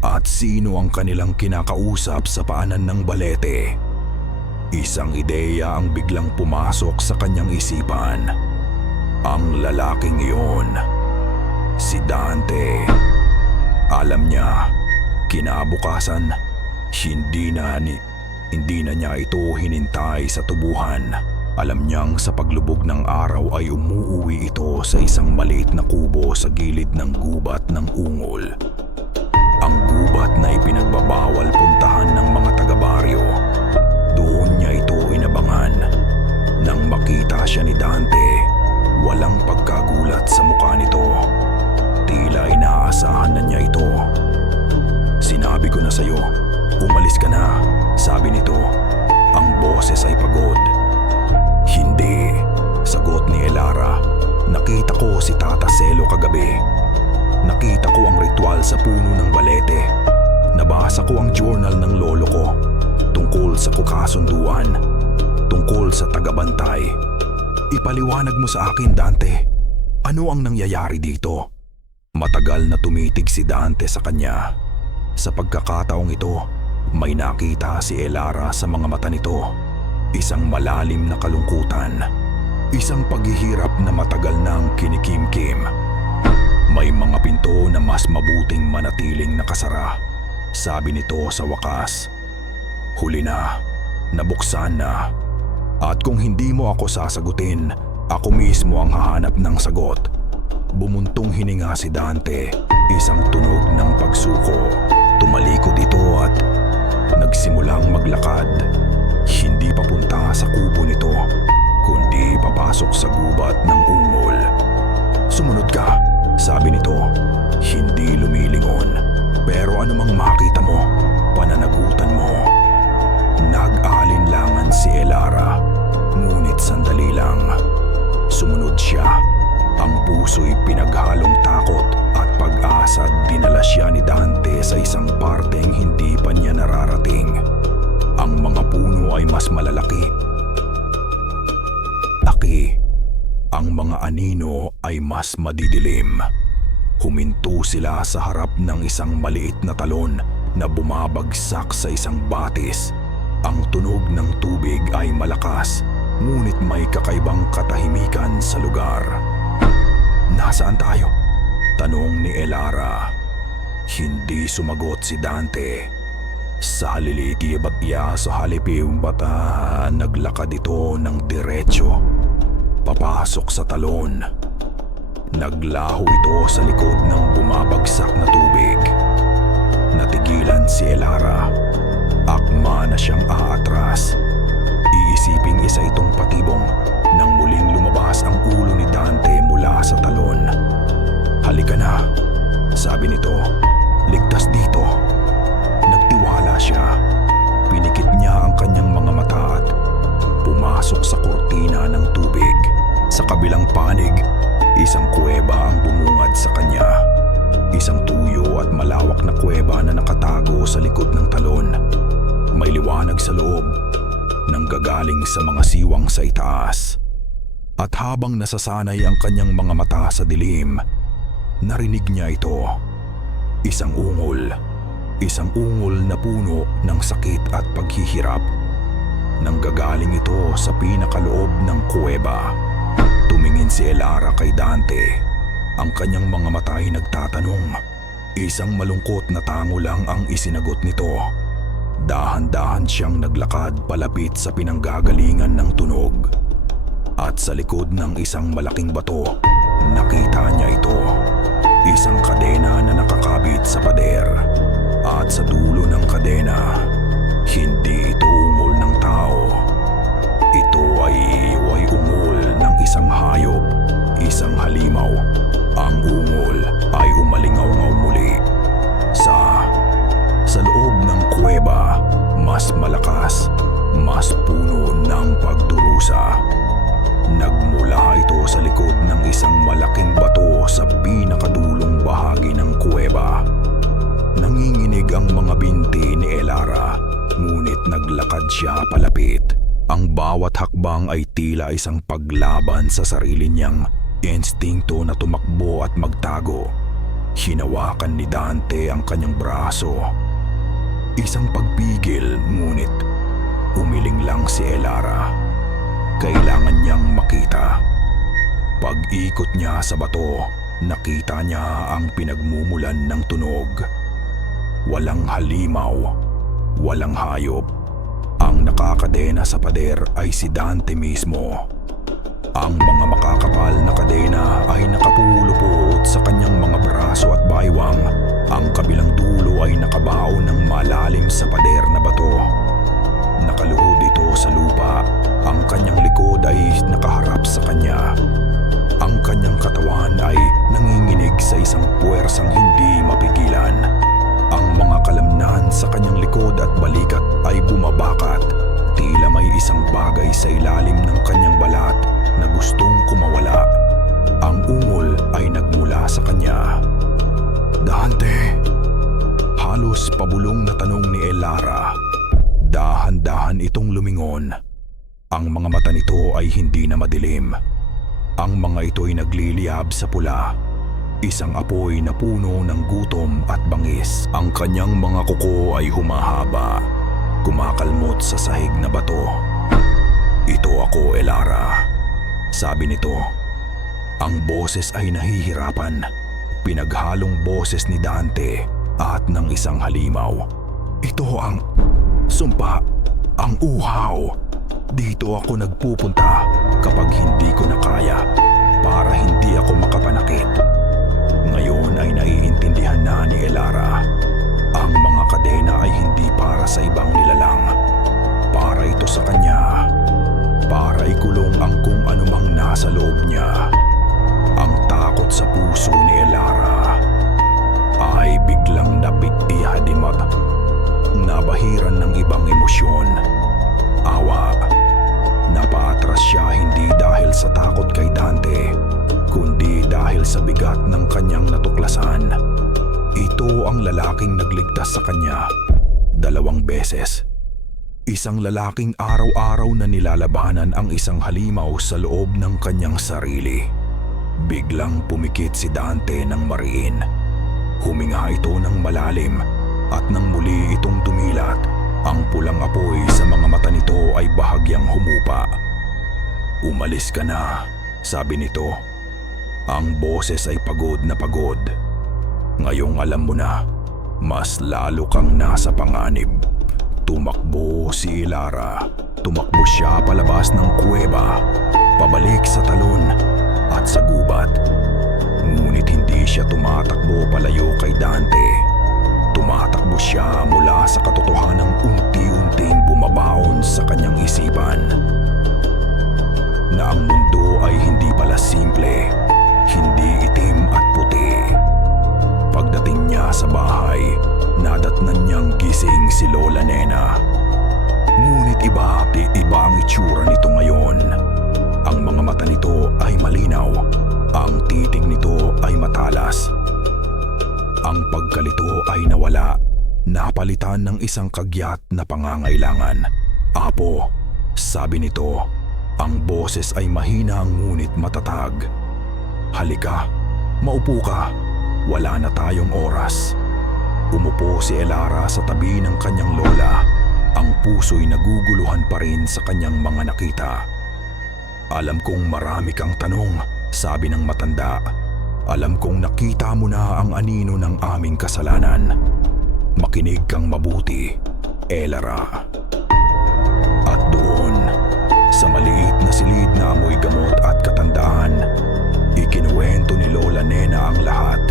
At sino ang kanilang kinakausap sa paanan ng balete? Isang ideya ang biglang pumasok sa kanyang isipan. Ang lalaking iyon, si Dante. Alam niya, kinabukasan, hindi na niya ito hinintay sa tubuhan. Alam niyang sa paglubog ng araw ay umuuwi ito sa isang maliit na kubo sa gilid ng gubat ng ungol. Ang gubat na ipinagbabawal puntahan ng mga taga-baryo. Doon niya ito inabangan. Nang makita siya ni Dante, walang pagkagulat sa mukha nito. Tila inaasahan na niya ito. "Sinabi ko na sa'yo, umalis ka na," sabi nito. Ang boses ay pagod. "Hindi," sagot ni Elara. "Nakita ko si Tata Selo kagabi. Nakita ko ang ritual sa puno ng balete. Nabasa ko ang journal ng lolo ko tungkol sa kasunduan, tungkol sa tagabantay. Ipaliwanag mo sa akin, Dante. Ano ang nangyayari dito?" Matagal na tumitig si Dante sa kanya. Sa pagkakataong ito, may nakita si Elara sa mga mata nito. Isang malalim na kalungkutan. Isang paghihirap na matagal nang kinikimkim. "May mga pinto na mas mabuting manatiling nakasara," sabi nito sa wakas. "Huli na. Nabuksan na. At kung hindi mo ako sasagutin, ako mismo ang hahanap ng sagot." Bumuntong hininga si Dante. Isang tunog ng pagsuko. Tumalikod ito at nagsimulang maglakad. Hindi papunta sa kubo nito, kundi papasok sa gubat ng ungol. "Sumunod ka," sabi nito. Hindi lumilingon. "Pero anumang makita mo, pananagutan mo." Nag-alinlangan si Elara, ngunit sandali lang. Sumunod siya. Ang puso'y pinaghalong takot at pag-asa. Dinala siya ni Dante sa isang parteng hindi pa niya nararating. Ang mga puno ay mas malalaki. Ang mga anino ay mas madidilim. Huminto sila sa harap ng isang maliit na talon na bumabagsak sa isang batis. Ang tunog ng tubig ay malakas, ngunit may kakaibang katahimikan sa lugar. "Nasaan tayo?" tanong ni Elara. Hindi sumagot si Dante. Sa haliliki batya sa halipiw bata, naglakad ito ng diretsyo, papasok sa talon. Naglaho ito sa likod ng bumabagsak na tubig. Natigilan si Elara. Akma na siyang aatras. Iisiping isa itong patibong nang muling lumabas ang ulo ni Dante mula sa talon. "Halika na," sabi nito. "Ligtas dito." Nagtiwala siya. Pinikit niya ang kanyang mga mata at pumasok sa kurtina ng tubig. Sa kabilang panig, isang kuweba ang bumungad sa kanya. Isang tuyo at malawak na kuweba na nakatago sa likod ng talon. May liwanag sa loob, nanggagaling sa mga siwang sa itaas. At habang nasasanay ang kanyang mga mata sa dilim, narinig niya ito. Isang ungol na puno ng sakit at paghihirap. Nanggagaling ito sa pinakaloob ng kuweba. Tumingin si Elara kay Dante. Ang kanyang mga mata ay nagtatanong. Isang malungkot na tango lang ang isinagot nito. Dahan-dahan siyang naglakad palapit sa pinanggagalingan ng tunog. At sa likod ng isang malaking bato, nakita niya ito. Isang kadena na nakakabit sa pader. At sa dulo ng kadena, hindi ito ungol ng tao. Ito ay ungol ng Ang ungol ay umalingaw-ngaw muli. Sa loob ng kuweba, mas malakas, mas puno ng pagdurusa. Nagmula ito sa likod ng isang malaking bato sa pinakadulong bahagi ng kuweba. Nanginginig ang mga binti ni Elara, ngunit naglakad siya palapit. Ang bawat hakbang ay tila isang paglaban sa sarili niyang instingto na tumakbo at magtago. Hinawakan ni Dante ang kanyang braso. Isang pagpigil, ngunit umiling lang si Elara. Kailangan niyang makita. Pag-ikot niya sa bato, nakita niya ang pinagmumulan ng tunog. Walang halimaw, walang hayop. Ang nakakadena sa pader ay si Dante mismo. Ang mga makakapal na kadena ay nakapulupot sa kanyang mga braso at baywang. Ang kabilang dulo ay nakabaon ng malalim sa pader na bato. Nakaluhod ito sa lupa. Ang kanyang likod ay nakaharap sa kanya. Ang kanyang katawan ay nanginginig sa isang puwersang hindi mapigilan. Ang mga kalamnan sa kanyang likod at balikat ay bumabakat. Tila may isang bagay sa ilalim ng kanyang balat na gustong kumawala. Ang ungol ay nagmula sa kanya. "Dante!" Halos pabulong na tanong ni Elara. Dahan-dahan itong lumingon. Ang mga mata nito ay hindi na madilim. Ang mga ito ay nagliliyab sa pula. Isang apoy na puno ng gutom at bangis. Ang kanyang mga kuko ay humahaba, kumakalmot sa sahig na bato. "Ito ako, Elara," sabi nito. Ang boses ay nahihirapan. Pinaghalong boses ni Dante at ng isang halimaw. "Ito ang sumpa, ang uhaw. Dito ako nagpupunta kapag hindi ko na kaya, para hindi ako makapanakit." Ngayon ay naiintindihan na ni Elara. Ang mga kadena ay hindi para sa ibang nilalang. Para ito sa kanya. Para ikulong ang kung anumang nasa loob niya. Ang takot sa puso ni Elara ay biglang napitihadimat. Nabahiran ng ibang emosyon. Awa. Napaatras siya hindi dahil sa takot kay Dante, kundi dahil sa bigat ng kanyang natuklasan. Ito ang lalaking nagligtas sa kanya 2 beses. Isang lalaking araw-araw na nilalabanan ang isang halimaw sa loob ng kanyang sarili. Biglang pumikit si Dante ng mariin. Huminga ito ng malalim at nang muli itong tumilat, ang pulang apoy sa mga mata nito ay bahagyang humupa. "Umalis ka na," sabi nito. Ang boses ay pagod na pagod. "Ngayong alam mo na, mas lalo kang nasa panganib." Tumakbo si Elara. Tumakbo siya palabas ng kuweba, pabalik sa talon at sa gubat. Ngunit hindi siya tumatakbo palayo kay Dante. Tumatakbo siya mula sa katotohanang unti-unting bumabaon sa kanyang isipan. Na ang mundo ay hindi pala simple, hindi itim at puti. Pagdating niya sa bahay, nadatnan niyang gising si Lola Nena. Ngunit iba ang itsura nito ngayon. Ang mga mata nito ay malinaw, ang titig nito ay matalas. Ang pagkalito ay nawala, napalitan ng isang kagyat na pangangailangan. "Apo," sabi nito. Ang boses ay mahina ngunit matatag. "Halika, maupo ka. Wala na tayong oras." Umupo si Elara sa tabi ng kanyang lola. Ang puso'y naguguluhan pa rin sa kanyang mga nakita. "Alam kong marami kang tanong," sabi ng matanda. "Alam kong nakita mo na ang anino ng aming kasalanan. Makinig kang mabuti, Elara." At doon, sa maliit na silid na amoy gamot at katandaan, ikinuwento ni Lola Nena ang lahat.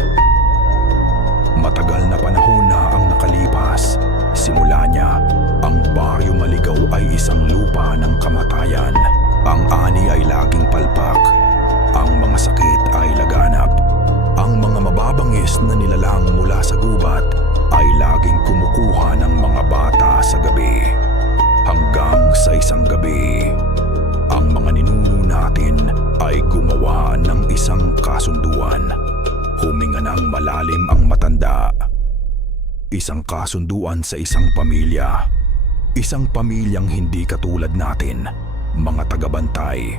Matagal na panahon na ang nakalipas. Simula niya, ang Baryo Maligaw ay isang lupa ng kamatayan. Ang ani ay laging palpak. Ang mga sakit ay laganap. Ang mga mababangis na nilalang mula sa gubat ay laging kumukuha ng mga bata sa gabi. Hanggang sa isang gabi, ang mga ninuno natin ay gumawa ng isang kasunduan. Huminga ng malalim ang matanda. Isang kasunduan sa isang pamilya. Isang pamilyang hindi katulad natin, mga tagabantay.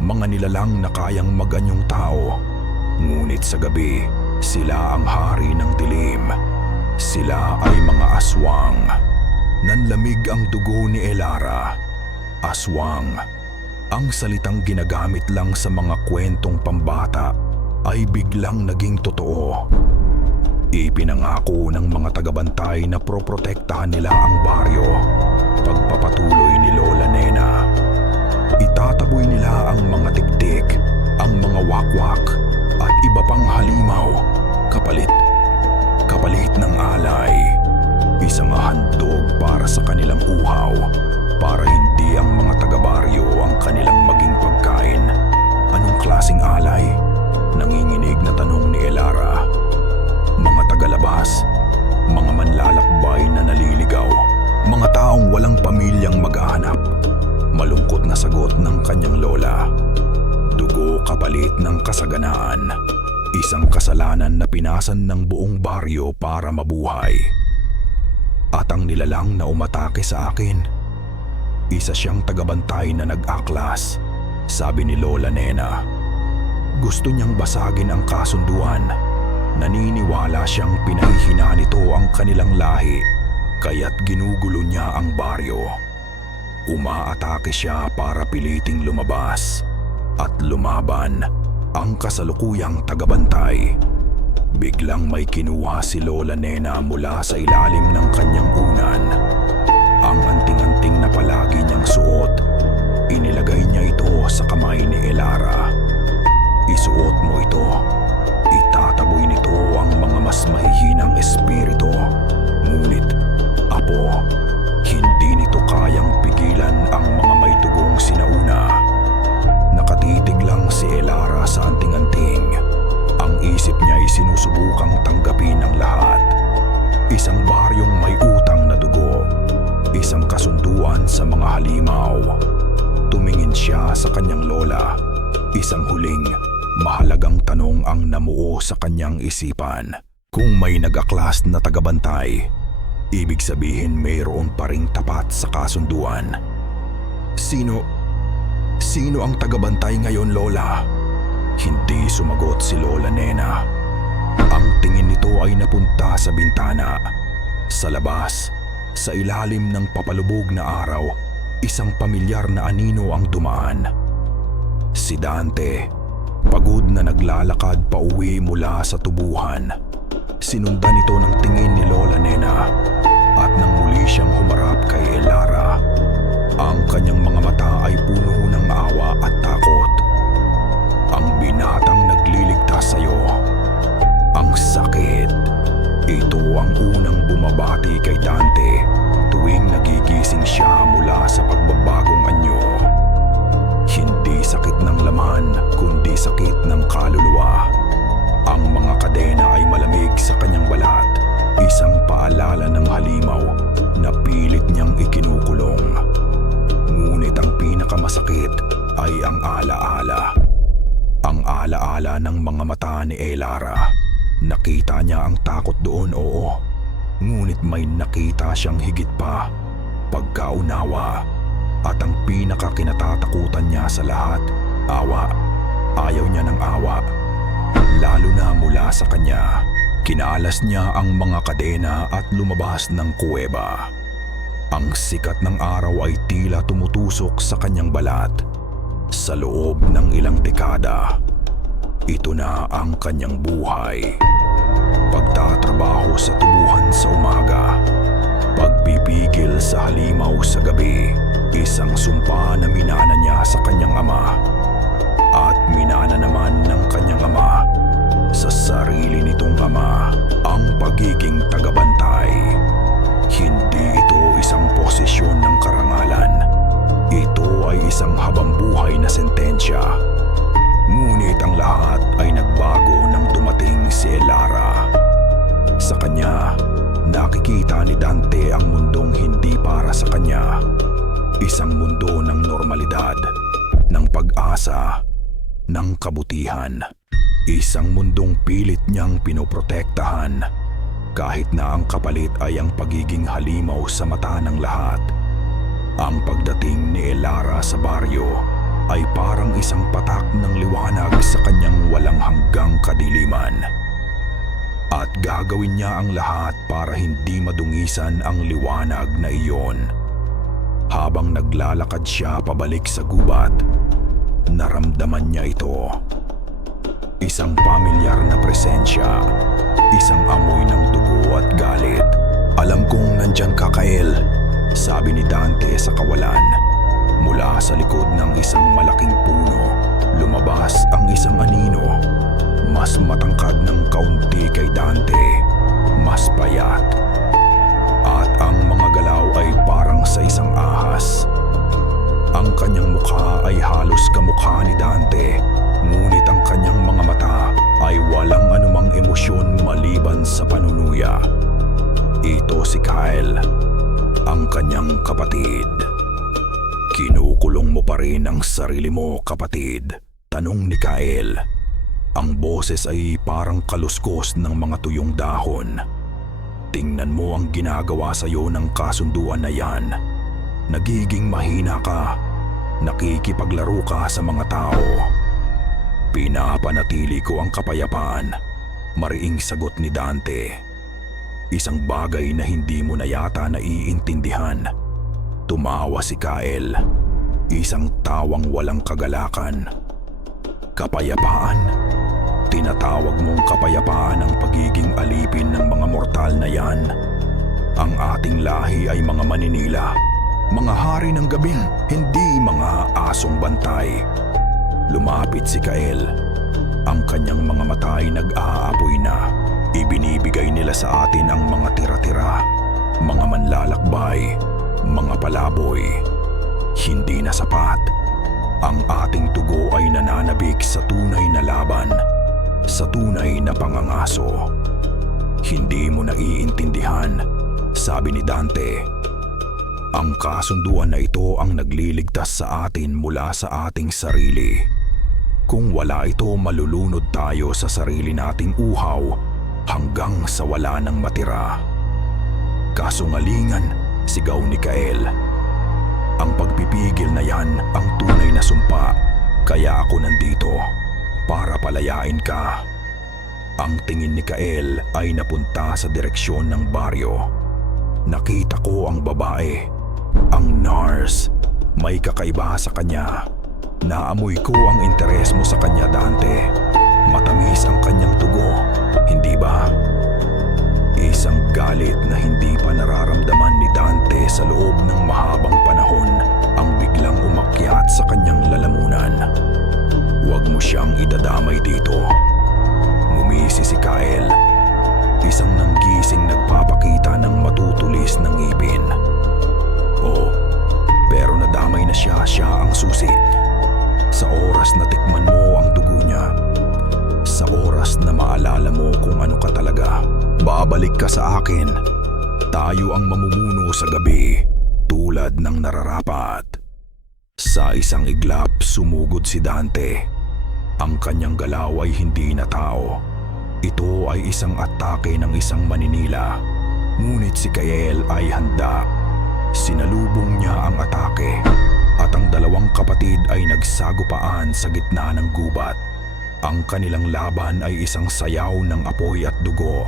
Mga nilalang na kayang maganyong tao. Ngunit sa gabi, sila ang hari ng dilim. Sila ay mga aswang. Nanlamig ang dugo ni Elara. Aswang. Ang salitang ginagamit lang sa mga kwentong pambata ay biglang naging totoo. Ipinangako ng mga tagabantay na proprotektahan nila ang baryo. Pagpapatuloy ni Lola Nena. Itataboy nila ang mga tiktik, ang mga wakwak, at iba pang halimaw, kapalit ng alay. Isang handog para sa kanilang uhaw, para hindi ang mga taga-baryo ang kanilang maging pagkain. Anong klaseng alay? Nanginginig na tanong ni Elara. Mga tagalabas, mga manlalakbay na naliligaw, mga taong walang pamilyang maghahanap. Malungkot na sagot ng kanyang lola. Dugo kapalit ng kasaganaan. Isang kasalanan na pinasan ng buong baryo para mabuhay. At ang nilalang na umatake sa akin, isa siyang tagabantay na nag-aklas, sabi ni Lola Nena. Gusto niyang basagin ang kasunduan. Naniniwala siyang pinahihina nito ang kanilang lahi, kaya't ginugulo niya ang baryo. Umaatake siya para piliting lumabas at lumaban ang kasalukuyang tagabantay. Biglang may kinuha si Lola Nena mula sa ilalim ng kanyang unan. Ang anting-anting na palagi niyang suot, inilagay niya ito sa kamay ni Elara. Isuot mo ito. Itataboy nito ang mga mas mahihinang espiritu. Ngunit, apo, hindi nito kayang pigilan ang mga may dugong sinauna. Nakatitig lang si Elara sa anting-anting. Ang isip niya ay sinusubukang tanggapin ang lahat. Isang baryong may utang na dugo. Isang kasunduan sa mga halimaw. Tumingin siya sa kanyang lola. Isang huling, mahalagang tanong ang namuo sa kanyang isipan. Kung may nag-aklas na tagabantay, ibig sabihin mayroon pa ring tapat sa kasunduan. Sino ang tagabantay ngayon, Lola? Hindi sumagot si Lola Nena. Ang tingin nito ay napunta sa bintana. Sa labas, sa ilalim ng papalubog na araw, isang pamilyar na anino ang dumaan. Si Dante, pagod na naglalakad pa uwi mula sa tubuhan. Sinundan ito ng tingin ni Lola Nena at nang muli siyang humarap kay Elara. Ang kanyang mga mata ay puno ng awa at takot. Ang binatang nagliligtas sa'yo. Ang sakit. Ito ang unang bumabati kay Dante tuwing nagigising siya mula sa pagbabagong anyo. Hindi sakit ng laman, kundi sakit ng kaluluwa. Ang mga kadena ay malamig sa kanyang balat. Isang paalala ng halimaw na pilit niyang ikinukulong. Ngunit ang pinakamasakit ay ang alaala. Ang alaala ng mga mata ni Elara. Nakita niya ang takot doon, oo. Ngunit may nakita siyang higit pa. Pagkaunawa. At ang pinakakinatatakutan niya sa lahat, awa. Ayaw niya ng awa. Lalo na mula sa kanya. Kinalas niya ang mga kadena at lumabas ng kuweba. Ang sikat ng araw ay tila tumutusok sa kanyang balat. Sa loob ng ilang dekada, ito na ang kanyang buhay. Pagtatrabaho sa tubuhan sa umaga, pagpipigil sa halimaw sa gabi, isang sumpa na minana niya sa kanyang ama. At minana naman ng kanyang ama sa sarili nitong ama ang pagiging tagabantay. Hindi ito isang posisyon ng karangalan. Ito ay isang habambuhay na sentensya. Ngunit ang lahat ay nagbago nang dumating Elara. Sa kanya, nakikita ni Dante ang mundong hindi para sa kanya. Isang mundo ng normalidad, ng pag-asa, ng kabutihan. Isang mundong pilit niyang pinoprotektahan, kahit na ang kapalit ay ang pagiging halimaw sa mata ng lahat. Ang pagdating ni Elara sa baryo ay parang isang patak ng liwanag sa kanyang walang hanggang kadiliman. At gagawin niya ang lahat para hindi madungisan ang liwanag na iyon. Habang naglalakad siya pabalik sa gubat, naramdaman niya ito. Isang pamilyar na presensya, isang amoy ng dugo at galit. "Alam kong nandyan ka, Kael," sabi ni Dante sa kawalan. Mula sa likod ng isang malaking puno, lumabas ang isang anino. Mas matangkad ng kaunti kay Dante, mas payat. At ang mga galaw ay parang sa isang ahas. Ang kanyang mukha ay halos kamukha ni Dante, ngunit ang kanyang mga mata ay walang anumang emosyon maliban sa panunuya. Ito si Kyle, ang kanyang kapatid. "Kinukulong mo pa rin ang sarili mo, kapatid?" tanong ni Kyle. Ang boses ay parang kaluskos ng mga tuyong dahon. "Tingnan mo ang ginagawa sa'yo ng kasunduan na yan. Nagiging mahina ka. Nakikipaglaro ka sa mga tao." "Pinapanatili ko ang kapayapaan," mariing sagot ni Dante. Isang bagay na hindi mo na yata naiintindihan. Tumawa si Kyle, isang tawang walang kagalakan. "Kapayapaan? Tinatawag mong kapayapaan ang pagiging alipin ng mga mortal na yan? Ang ating lahi ay mga maninila, mga hari ng gabing, hindi mga asong bantay." Lumapit si Kael. Ang kanyang mga mata ay nag-aapoy na. Ibinibigay nila sa atin ang mga tira-tira, mga manlalakbay, mga palaboy. Hindi na sapat. Ang ating tugo ay nananabik sa tunay na laban, sa tunay na pangangaso. "Hindi mo naiintindihan," sabi ni Dante. "Ang kasunduan na ito ang nagliligtas sa atin mula sa ating sarili. Kung wala ito, malulunod tayo sa sarili nating uhaw hanggang sa wala nang matira." "Kasungalingan," sigaw ni Kael. "Ang pagpipigil na yan ang tunay na sumpa, kaya ako nandito, para palayain ka." Ang tingin ni Kael ay napunta sa direksyon ng baryo. Nakita ko ang babae, ang nurse. May kakaiba sa kanya. Naamoy ko ang interes mo sa kanya, Dante. Matamis ang kanyang tugo, hindi ba? Isang galit na hindi pa nararamdaman ni Dante sa loob ng mahabang panahon ang biglang umakyat sa kanyang lalamunan. "Huwag mo siyang idadamay dito." Ngumisi si Kyle, isang nanggising nagpapakita ng matutulis na ngipin. "Oh, pero nadamay na siya ang susi. Sa oras na tikman mo ang dugo niya, sa oras na maalala mo kung ano ka talaga, babalik ka sa akin. Tayo ang mamumuno sa gabi, tulad ng nararapat." Sa isang iglap, sumugod si Dante. Ang kanyang galaw ay hindi na tao. Ito ay isang atake ng isang maninila. Ngunit si Kael ay handa. Sinalubong niya ang atake, at ang dalawang kapatid ay nagsagupaan sa gitna ng gubat. Ang kanilang laban ay isang sayaw ng apoy at dugo.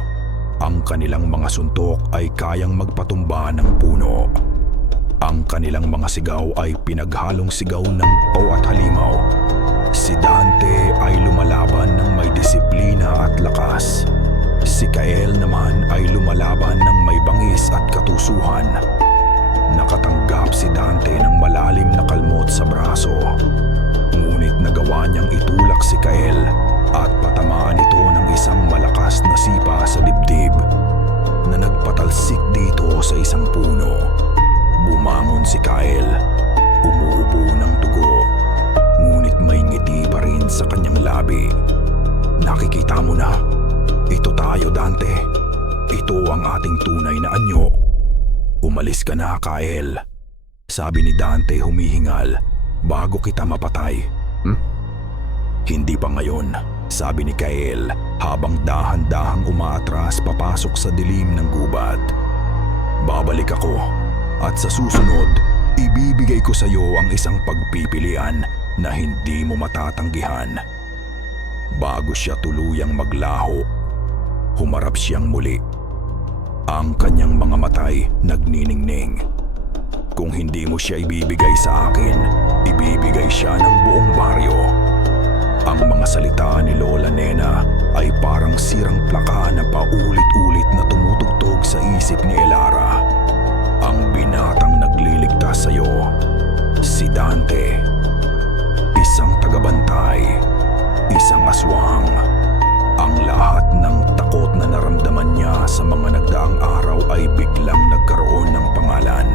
Ang kanilang mga suntok ay kayang magpatumba ng puno. Ang kanilang mga sigaw ay pinaghalong sigaw ng pau at halimaw. Si Dante ay lumalaban ng may disiplina at lakas. Si Kael naman ay lumalaban ng may bangis at katusuhan. Nakatanggap si Dante ng malalim na kalmot sa braso. Ngunit nagawa niyang itulak si Kael at patamaan ito ng isang malakas na sipa sa dibdib na nagpatalsik dito sa isang puno. Bumangon si Kael, umuubo ng dugo, ngunit may ngiti pa rin sa kanyang labi. "Nakikita mo na, ito ating tunay na anyo. Umalis ka na, Kael. Sabi ni Dante humihingal bago kita mapatay. Hindi pa ngayon, sabi ni Kael habang dahan-dahang umaatras papasok sa dilim ng gubat. Babalik ako at sa susunod, ibibigay ko sa iyo ang isang pagpipilian na hindi mo matatanggihan. Bago siya tuluyang maglaho, humarap siyang muli. Ang kanyang mga matay nagniningning. Kung hindi mo siya ibibigay sa akin, ibibigay siya ng buong baryo. Ang mga salita ni Lola Nena ay parang sirang plaka na paulit-ulit na tumutugtog sa isip ni Elara. Ang binatang nagliligtas sa iyo, si Dante. Isang tagabantay, isang aswang. Ang lahat ng takot na naramdaman niya sa mga nagdaang araw ay biglang nagkaroon ng pangalan.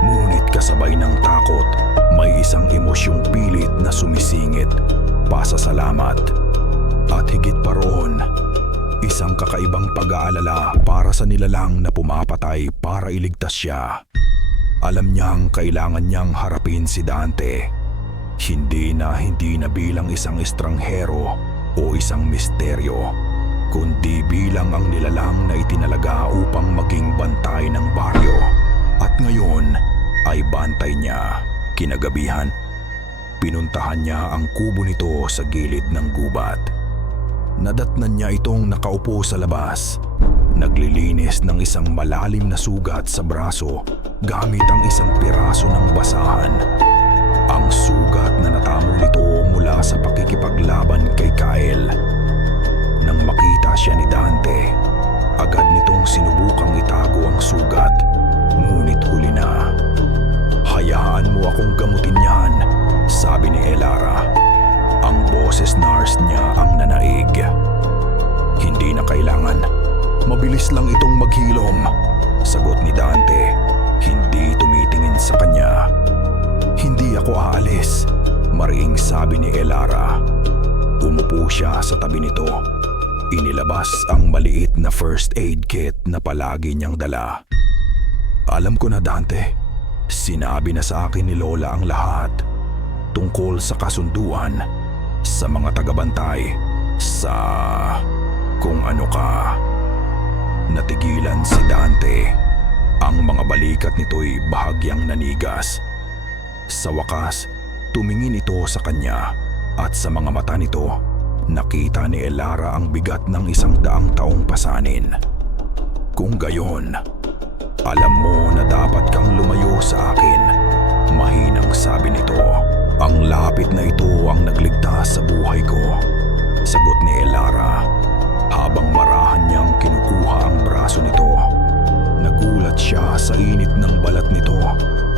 Ngunit kasabay ng takot, may isang emosyong pilit na sumisingit, pasasalamat. At higit pa roon, isang kakaibang pag-aalala para sa nilalang na pumapatay para iligtas siya. Alam niyang kailangan niyang harapin si Dante. Hindi na bilang isang estranghero o isang misteryo, kundi bilang ang nilalang na itinalaga upang maging bantay ng baryo. At ngayon ay bantay niya. Kinagabihan, pinuntahan niya ang kubo nito sa gilid ng gubat. Nadatnan niya itong nakaupo sa labas, naglilinis ng isang malalim na sugat sa braso gamit ang isang piraso ng basahan. Ang sugat na natamo nito mula sa pakikipaglaban kay Kael. Nang makita siya ni Dante, agad nitong sinubukang itago ang sugat, ngunit huli na. Hayaan mo akong gamutin yan, sabi ni Elara. Ang boses nurse niya ang nanaig. Hindi na kailangan. Mabilis lang itong maghilom, sagot ni Dante, hindi tumitingin sa kanya. Hindi ako aalis, mariing sabi ni Elara. Umupo siya sa tabi nito. Inilabas ang maliit na first aid kit na palagi niyang dala. Alam ko na, Dante. Sinabi na sa akin ni Lola ang lahat tungkol sa kasunduan, sa mga tagabantay, sa kung ano ka. Natigilan si Dante. Ang mga balikat nito'y bahagyang nanigas. Sa wakas, tumingin ito sa kanya at sa mga mata nito, nakita ni Elara ang bigat ng 100 taong pasanin. Kung gayon, alam mo na dapat kang lumayo sa akin, mahinang sabi nito. Ang lapit na ito ang nagligtas sa buhay ko, sagot ni Elara, habang marahan niyang kinukuha ang braso nito. Nagulat siya sa init ng balat nito,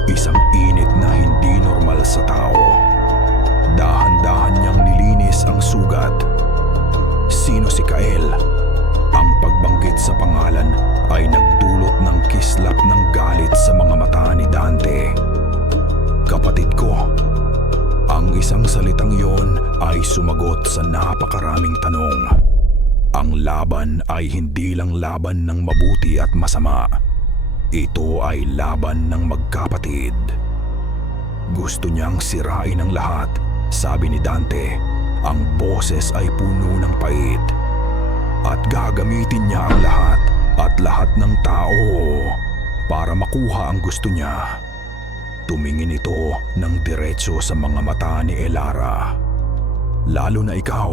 isang init na hindi normal sa tao. Dahan-dahan niyang nilinis ang sugat. Sino si Kael? Ang pagbanggit sa pangalan ay nagdulot ng kislap ng galit sa mga mata ni Dante. Kapatid ko. Ang isang salitang iyon ay sumagot sa napakaraming tanong. Ang laban ay hindi lang laban ng mabuti at masama. Ito ay laban ng magkapatid. Gusto niyang sirain ang lahat, sabi ni Dante. Ang boses ay puno ng pait. At gagamitin niya ang lahat ng tao para makuha ang gusto niya. Tumingin ito ng diretso sa mga mata ni Elara. Lalo na ikaw.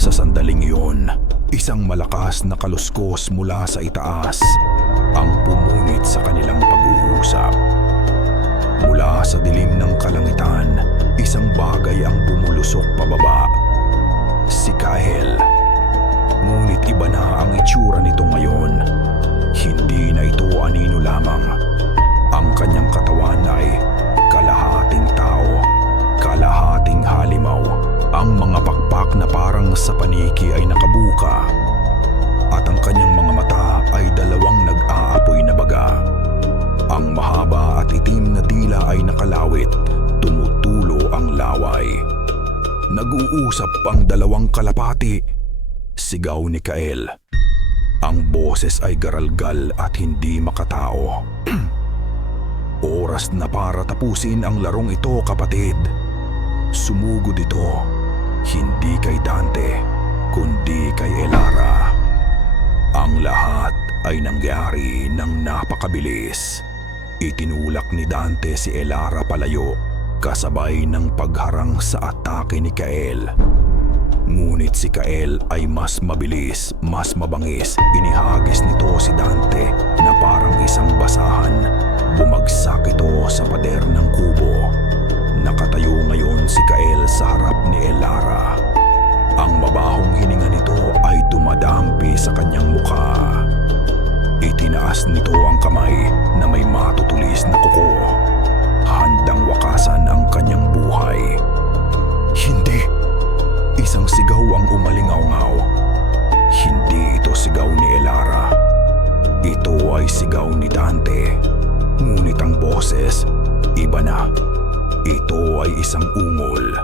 Sa sandaling iyon, isang malakas na kaluskos mula sa itaas ang pumunit sa kanilang pag-uusap. Mula sa dilim ng kalangitan, isang bagay ang bumulusok pababa. Si Kael. Ngunit iba na ang itsura nito ngayon. Hindi na ito anino lamang. Ang kanyang katawan ay kalahating tao, kalahating halimaw. Ang mga pakpak na parang sa paniki ay nakabuka. At ang kanyang mga mata ay dalawang nag-aapoy na baga. Ang mahaba at itim na dila ay nakalawit, tumutulo ang laway. Nag-uusap ang dalawang kalapati. Sigaw ni Kael. Ang boses ay garalgal at hindi makatao. Oras na para tapusin ang larong ito, kapatid. Sumugod ito, hindi kay Dante, kundi kay Elara. Ang lahat ay nangyari ng napakabilis. Itinulak ni Dante si Elara palayo, kasabay ng pagharang sa atake ni Kael. Ngunit si Kael ay mas mabilis, mas mabangis. Inihagis nito si Dante na parang isang basahan. Bumagsak ito sa pader ng kubo. Nakatayo ngayon si Kael sa harap ni Elara. Ang mabahong hininga nito ay dumadampi sa kanyang mukha. Itinaas nito ang kamay na may matutulis na kuko. Handang wakasan ang kanyang buhay. Hindi! Isang sigaw ang umalingaw-ngaw. Hindi ito sigaw ni Elara. Ito ay sigaw ni Dante. Ngunit ang boses, iba na. Ito ay isang ungol.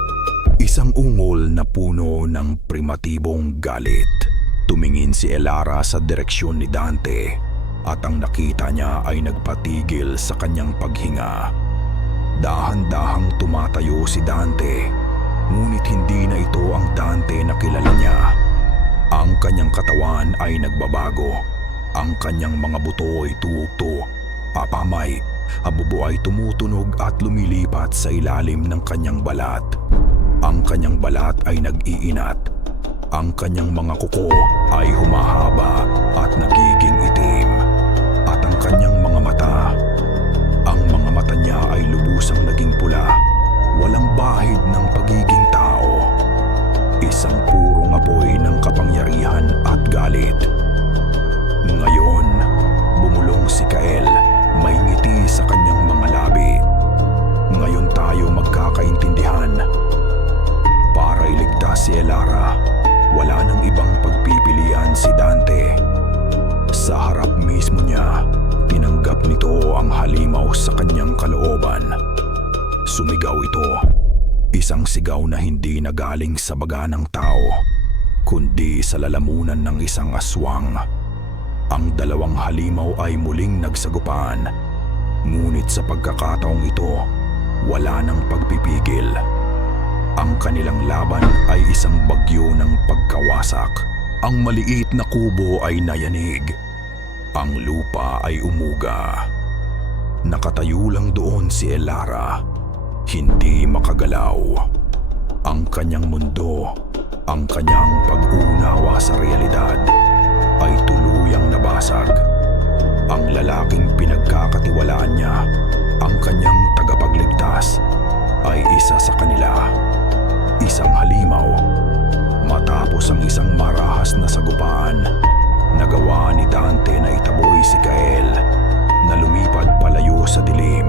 Isang ungol na puno ng primatibong galit. Tumingin si Elara sa direksyon ni Dante at ang nakita niya ay nagpatigil sa kanyang paghinga. Dahan-dahang tumatayo si Dante. Ngunit hindi na ito ang Dante na kilala niya. Ang kanyang katawan ay nagbabago. Ang kanyang mga buto ay tuto, papamay, abubo ay tumutunog at lumilipat sa ilalim ng kanyang balat. Ang kanyang balat ay nag-iinat. Ang kanyang mga kuko ay humahaba at nagiging itim. At ang kanyang mga mata niya ay lubusang naging pula. Walang bahid ng pagiging tao. Isang purong apoy ng kapangyarihan at galit. Ngayon, bumulong si Kael, may ngiti sa kanyang mga labi. Ngayon tayo magkakaintindihan. Para iligtas si Elara, wala nang ibang pagpipilian si Dante. Sa harap mismo niya, tinanggap nito ang halimaw sa kanyang kalooban. Sumigaw ito, isang sigaw na hindi nagaling sa baga ng tao, kundi sa lalamunan ng isang aswang. Ang dalawang halimaw ay muling nagsagupaan, ngunit sa pagkakataong ito, wala nang pagpipigil. Ang kanilang laban ay isang bagyo ng pagkawasak. Ang maliit na kubo ay nayanig. Ang lupa ay umuga. Nakatayo lang doon si Elara. Hindi makagalaw. Ang kanyang mundo, ang kanyang pag-unawa sa realidad ay tuluyang nabasag. Ang lalaking pinagkakatiwalaan niya, ang kanyang tagapagligtas, ay isa sa kanila. Isang halimaw. Matapos ang isang marahas na sagupaan, nagawa ni Dante na itaboy si Kael na lumipad palayo sa dilim.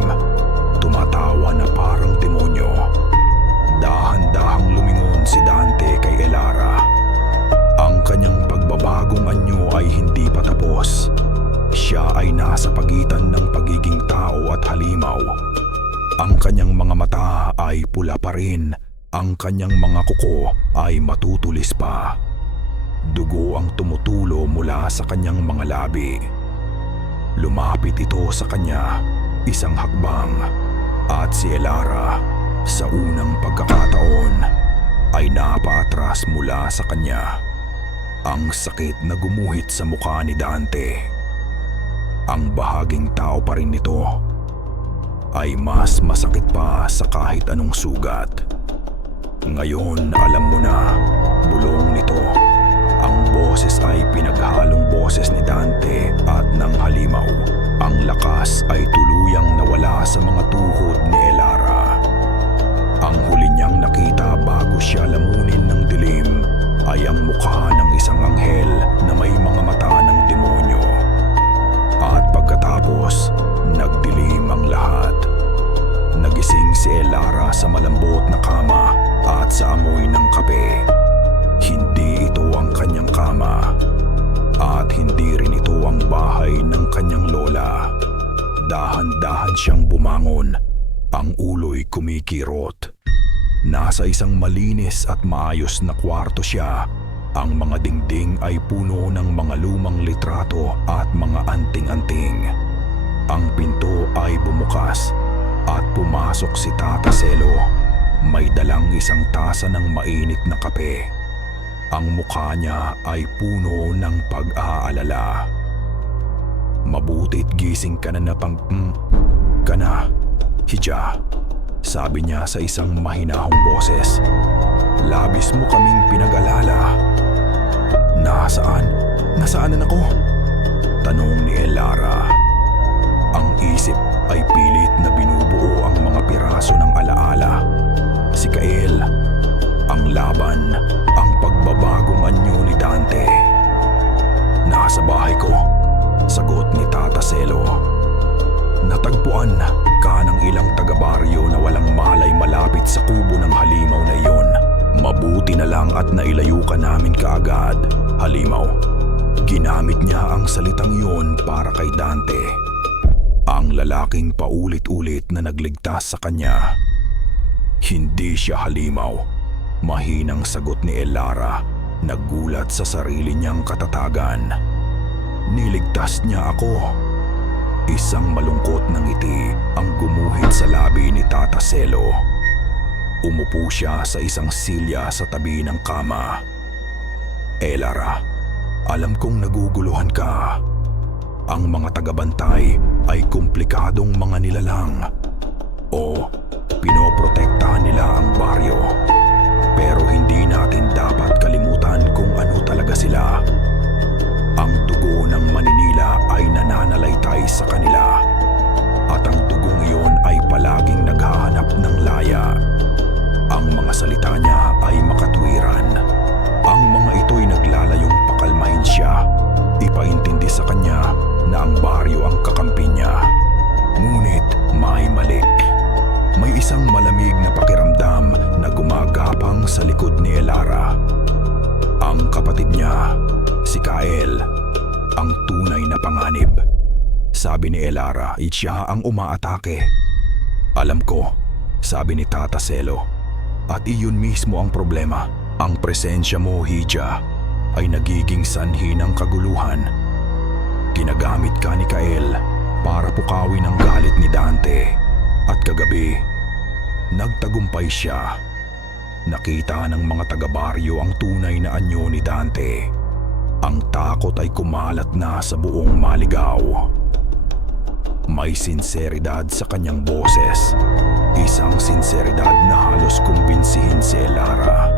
Tumatawa na parang demonyo. Dahan-dahang lumingon si Dante kay Elara. Ang kanyang pagbabagong anyo ay hindi pa tapos. Siya ay nasa pagitan ng pagiging tao at halimaw. Ang kanyang mga mata ay pula pa rin. Ang kanyang mga kuko ay matutulis pa. Dugo ang tumutulo mula sa kanyang mga labi. Lumapit ito sa kanya, isang hakbang. At si Elara, sa unang pagkakataon, ay napaatras mula sa kanya. Ang sakit na gumuhit sa mukha ni Dante. Ang bahaging tao pa rin nito ay mas masakit pa sa kahit anong sugat. Ngayon alam mo na, bulong nito. Ang boses ay pinaghalong boses ni Dante at ng halimaw. Ang lakas ay tuluyang nawala sa mga tuhod ni Elara. Ang huli niyang nakita bago siya lamunin ng dilim ay ang mukha ng isang anghel na may mga mata ng demonyo. At pagkatapos, nagdilim ang lahat. Nagising si Elara sa malambot na kama at sa amoy ng kape. Hindi ito ang kanyang kama at hindi rin ito ang bahay ng kanyang lola. Dahan-dahan siyang bumangon. Ang ulo'y kumikirot. Nasa isang malinis at maayos na kwarto siya. Ang mga dingding ay puno ng mga lumang litrato at mga anting-anting. Ang pinto ay bumukas at pumasok si Tata Selo. May dalang isang tasa ng mainit na kape. Ang mukha niya ay puno ng pag-aalala. "Mabuti't gising ka na ka na, Hija," sabi niya sa isang mahinahong boses. "Labis mo kaming pinag-alala." "Nasaan? Nasaan na ako?" tanong ni Elara. Ang isip ay pilit na binubuo ang mga piraso ng alaala. Si Kael, ang laban, ang pagbabagong anyo ni Dante. "Nasa bahay ko," sagot ni Tata Selo. "Natagpuan ka ng ilang taga-baryo na walang malay malapit sa kubo ng halimaw na iyon. Mabuti na lang at nailayo ka namin kaagad, halimaw." Ginamit niya ang salitang iyon para kay Dante. Ang lalaking paulit-ulit na nagligtas sa kanya. "Hindi siya halimaw," mahinang sagot ni Elara, naggulat sa sarili niyang katatagan. "Niligtas niya ako." Isang malungkot na ngiti ang gumuhit sa labi ni Tata Selo. Umupo siya sa isang silya sa tabi ng kama. "Elara, alam kong naguguluhan ka. Ang mga tagabantay ay komplikadong mga nilalang. O, pinoprotektahan nila ang baryo. Pero hindi natin dapat kalimutan kung ano talaga sila. Ang dugo ng Maninila ay nananalaytay sa kanila. At ang dugong iyon ay palaging naghahanap ng laya. Ang mga salita niya ay makatwiran. Ang mga ito'y naglalayong pakalmahin siya, ipaintindi sa kanya na ang baryo ang kakampi niya. Ngunit may mali. May isang malamig na pakiramdam na gumagapang sa likod ni Elara. Ang kapatid niya, si Kael, ang tunay na panganib. Sabi ni Elara, siya ang umaatake. "Alam ko," sabi ni Tata Selo. "At iyon mismo ang problema. Ang presensya mo, Hija, ay nagiging sanhi ng kaguluhan. Ginagamit ka ni Kael para pukawin ang galit ni Dante. At kagabi, nagtagumpay siya. Nakita ng mga taga-baryo ang tunay na anyo ni Dante. Ang takot ay kumalat na sa buong Maligaw." May sinseridad sa kanyang boses. Isang sinseridad na halos kumbinsihin si Elara.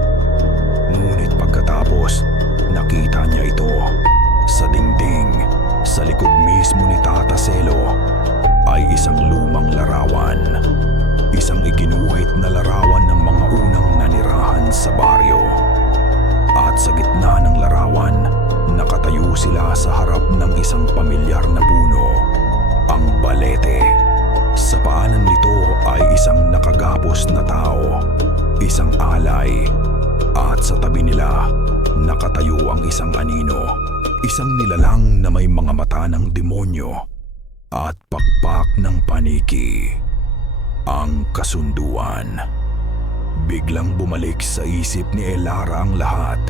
Ngunit pagkatapos, nakita niya ito. Sa dingding, sa likod mismo ni Tata Selo, ay isang lumang larawan. Isang iginuhit na larawan ng mga unang nanirahan sa baryo. At sa gitna ng larawan, nakatayo sila sa harap ng isang pamilyar na puno, ang balete. Sa paanan nito ay isang nakagapos na tao, isang alay. At sa tabi nila, nakatayo ang isang anino, isang nilalang na may mga mata ng demonyo at pakpak ng paniki. Ang kasunduan. Biglang bumalik sa isip ni Elara ang lahat.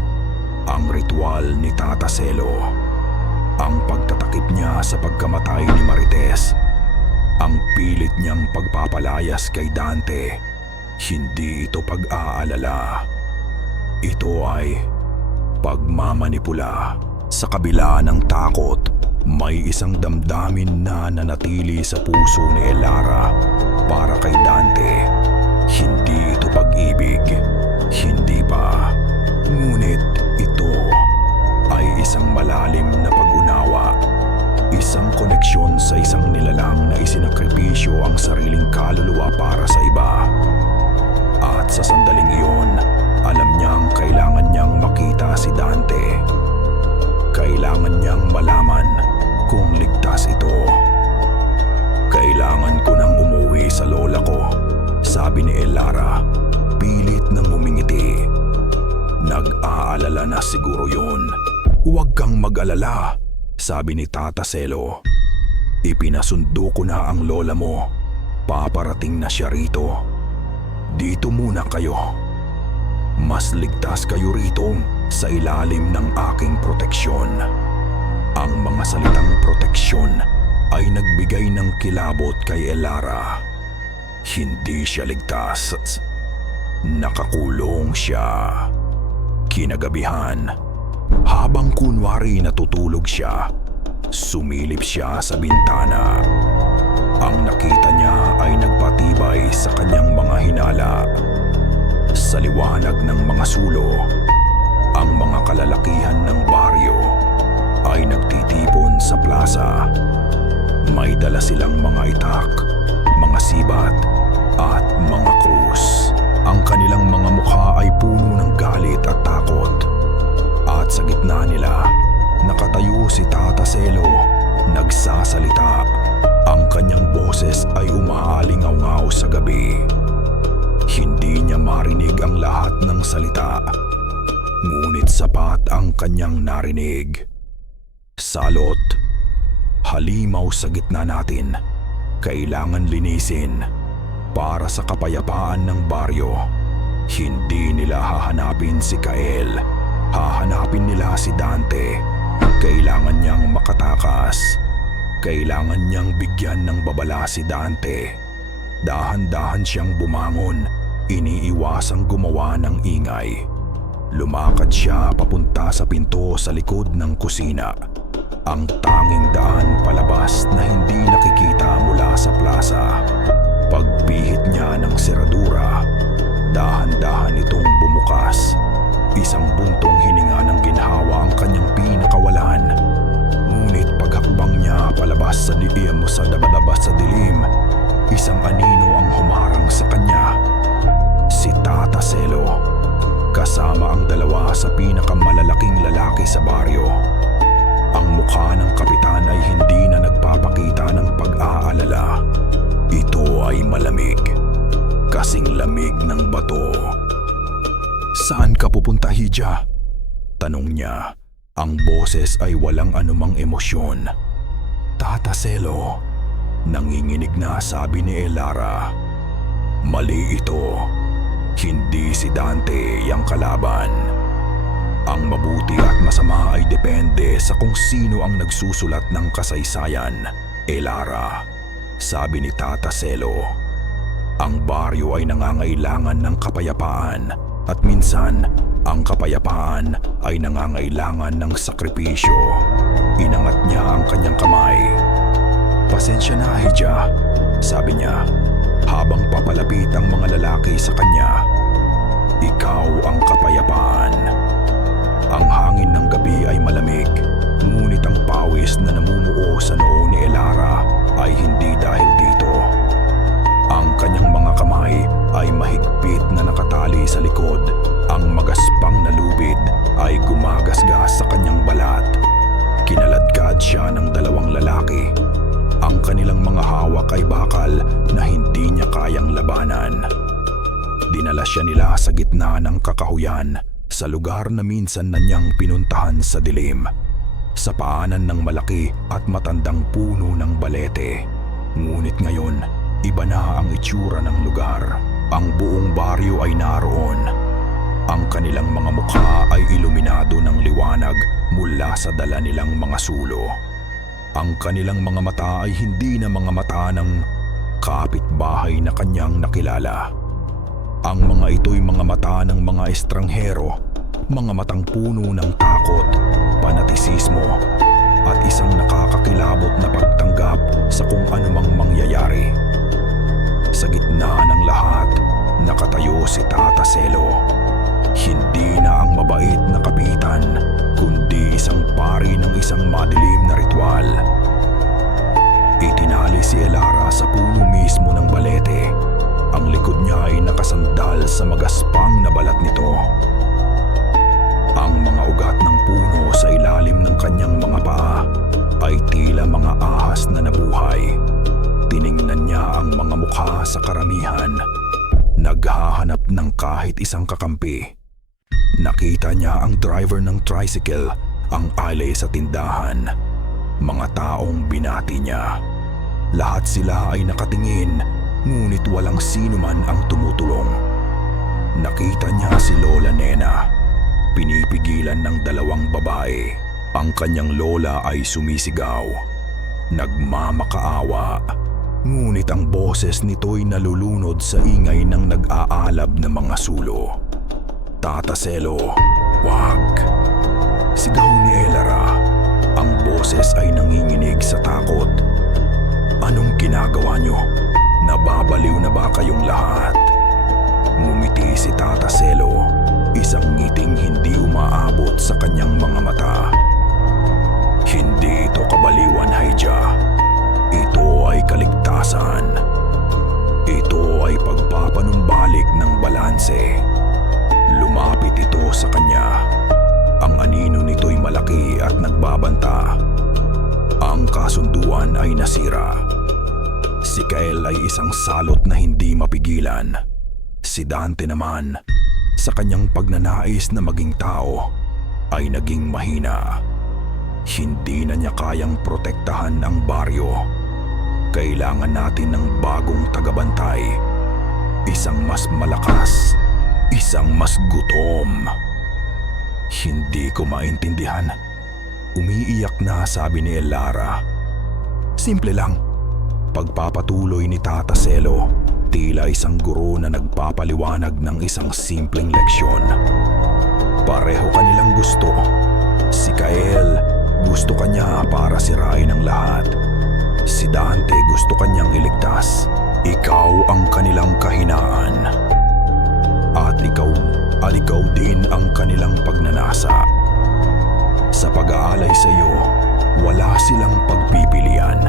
Ang ritual ni Tata Selo. Ang pagtatakip niya sa pagkamatay ni Marites. Ang pilit niyang pagpapalayas kay Dante. Hindi ito pag-aalala. Ito ay pagmamanipula. Sa kabila ng takot, may isang damdamin na nanatili sa puso ni Elara para kay Dante. Hindi ito pag-ibig. Hindi pa. Ngunit ito ay isang malalim na pag-unawa. Isang koneksyon sa isang nilalang na isinakripisyo ang sariling kaluluwa para sa iba. At sa sandaling iyon, alam niyang kailangan niyang makita si Dante. Kailangan niyang malaman kung ligtas ito. "Kailangan ko nang umuwi sa lola ko," sabi ni Elara, pilit nang humingiti. "Nag-aalala na siguro yun." "Huwag kang mag-alala," sabi ni Tata Selo. "Ipinasundo ko na ang lola mo. Paparating na siya rito. Dito muna kayo. Mas ligtas kayo rito sa ilalim ng aking proteksyon. Ang mga salitang proteksyon ay nagbigay ng kilabot kay Elara. Hindi siya ligtas. Nakakulong siya. Kinagabihan, habang kunwari natutulog siya, sumilip siya sa bintana. Ang nakita niya ay nagpatibay sa kanyang mga hinala. Sa liwanag ng mga sulo, ang mga kalalakihan ng baryo ay nagtitipon sa plaza. May dala silang mga itak, mga sibat, at mga krus. Ang kanilang mga mukha ay puno ng galit at takot. At sa gitna nila, nakatayo si Tata Selo, nagsasalita. Ang kanyang boses ay umaalingaw-ngaw sa gabi. Hindi niya marinig ang lahat ng salita, ngunit sapat ang kanyang narinig. Salot, halimaw sa gitna natin, kailangan linisin. Para sa kapayapaan ng baryo, hindi nila hahanapin si Kael. Hahanapin nila si Dante. Kailangan niyang makatakas. Kailangan niyang bigyan ng babala si Dante. Dahan-dahan siyang bumangon, iniiwasang gumawa ng ingay. Lumakad siya papunta sa pinto sa likod ng kusina. Ang tanging daan palabas na hindi nakikita mula sa plaza. Pagpihit niya ng seradura, dahan-dahan itong bumukas. Isang buntong hininga ng ginhawa ang kanyang pinakawalan. Ngunit paghakbang niya palabas sa dilim sa dabadaba sa dilim, isang anino ang humarang sa kanya. Si Tata Selo, kasama ang dalawa sa pinakamalalaking lalaki sa baryo. Ang mukha ng kapitan ay hindi na nagpapakita ng pag-aalala. Ito ay malamig, kasing lamig ng bato. Saan ka pupunta, Hija? Tanong niya. Ang boses ay walang anumang emosyon. Tata Selo, nanginginig na sabi ni Elara. Mali ito. Hindi si Dante yang kalaban. Ang mabuti at masama ay depende sa kung sino ang nagsusulat ng kasaysayan, Elara. Sabi ni Tata Selo, ang baryo ay nangangailangan ng kapayapaan at minsan ang kapayapaan ay nangangailangan ng sakripisyo. Inangat niya ang kanyang kamay. Pasensya na, Hija, sabi niya habang papalapit ang mga lalaki sa kanya. Ikaw ang kapayapaan. Ang hangin ng gabi ay malamig, ngunit ang pawis na namumuo sa noo ni Elara ay hindi dahil dito. Ang kanyang mga kamay ay mahigpit na nakatali sa likod. Ang magaspang na lubid ay gumagasgas sa kanyang balat. Kinaladkad siya ng dalawang lalaki. Ang kanilang mga hawak ay bakal na hindi niya kayang labanan. Dinala siya nila sa gitna ng kakahuyan, sa lugar na minsan na niyang pinuntahan sa dilim. Sa paanan ng malaki at matandang puno ng balete. Ngunit ngayon, iba na ang itsura ng lugar. Ang buong baryo ay naroon. Ang kanilang mga mukha ay iluminado ng liwanag mula sa dala nilang mga sulo. Ang kanilang mga mata ay hindi na mga mata ng kapitbahay na kanyang nakilala. Ang mga ito'y mga mata ng mga estranghero, mga matang puno ng takot, panatisismo, at isang nakakakilabot na pagtanggap sa kung anumang mangyayari. Sa gitna ng lahat, nakatayo si Tata Selo. Hindi na ang mabait na kapitan, kundi isang pari ng isang madilim na ritual. Itinali si Elara sa puno mismo ng balete. Ang likod niya ay nakasandal sa magaspang na balat nito. Ang mga ugat ng puno sa ilalim ng kanyang mga paa ay tila mga ahas na nabuhay. Tiningnan niya ang mga mukha sa karamihan, naghahanap ng kahit isang kakampi. Nakita niya ang driver ng tricycle, ang alay sa tindahan. Mga taong binati niya. Lahat sila ay nakatingin, ngunit walang sino man ang tumutulong. Nakita niya si Lola Nena. pinipigilan ng dalawang babae. Ang kanyang lola ay sumisigaw, nagmamakaawa. Ngunit ang boses nito'y nalulunod sa ingay ng nag-aalab na mga sulo. Tata Selo, wag! Sigaw ni Elara. Ang boses ay nanginginig sa takot. Anong ginagawa nyo? Nababaliw na ba kayong lahat? Ngumiti si Tata Selo, isang ngiting hindi umaabot sa kanyang mga mata. Hindi ito kabaliwan, Haidya. Ito ay kaligtasan. Ito ay pagpapanumbalik ng balanse. Lumapit ito sa kanya. Ang anino nito'y malaki at nagbabanta. Ang kasunduan ay nasira. Si Kael ay isang salot na hindi mapigilan. Si Dante naman, sa kanyang pagnanais na maging tao, ay naging mahina. Hindi na niya kayang protektahan ang baryo. Kailangan natin ng bagong tagabantay. Isang mas malakas, isang mas gutom. Hindi ko maintindihan. Umiiyak na, sabi ni Elara. Simple lang. Pagpapatuloy ni Tata Selo, tila isang guro na nagpapaliwanag ng isang simpleng leksyon. Pareho kanilang gusto. Si Kael, gusto kanya para sirain ang lahat. Si Dante gusto kanyang iligtas. Ikaw ang kanilang kahinaan. At ikaw din ang kanilang pagnanasa. Sa pag-aalay sa iyo, wala silang pagpipilian.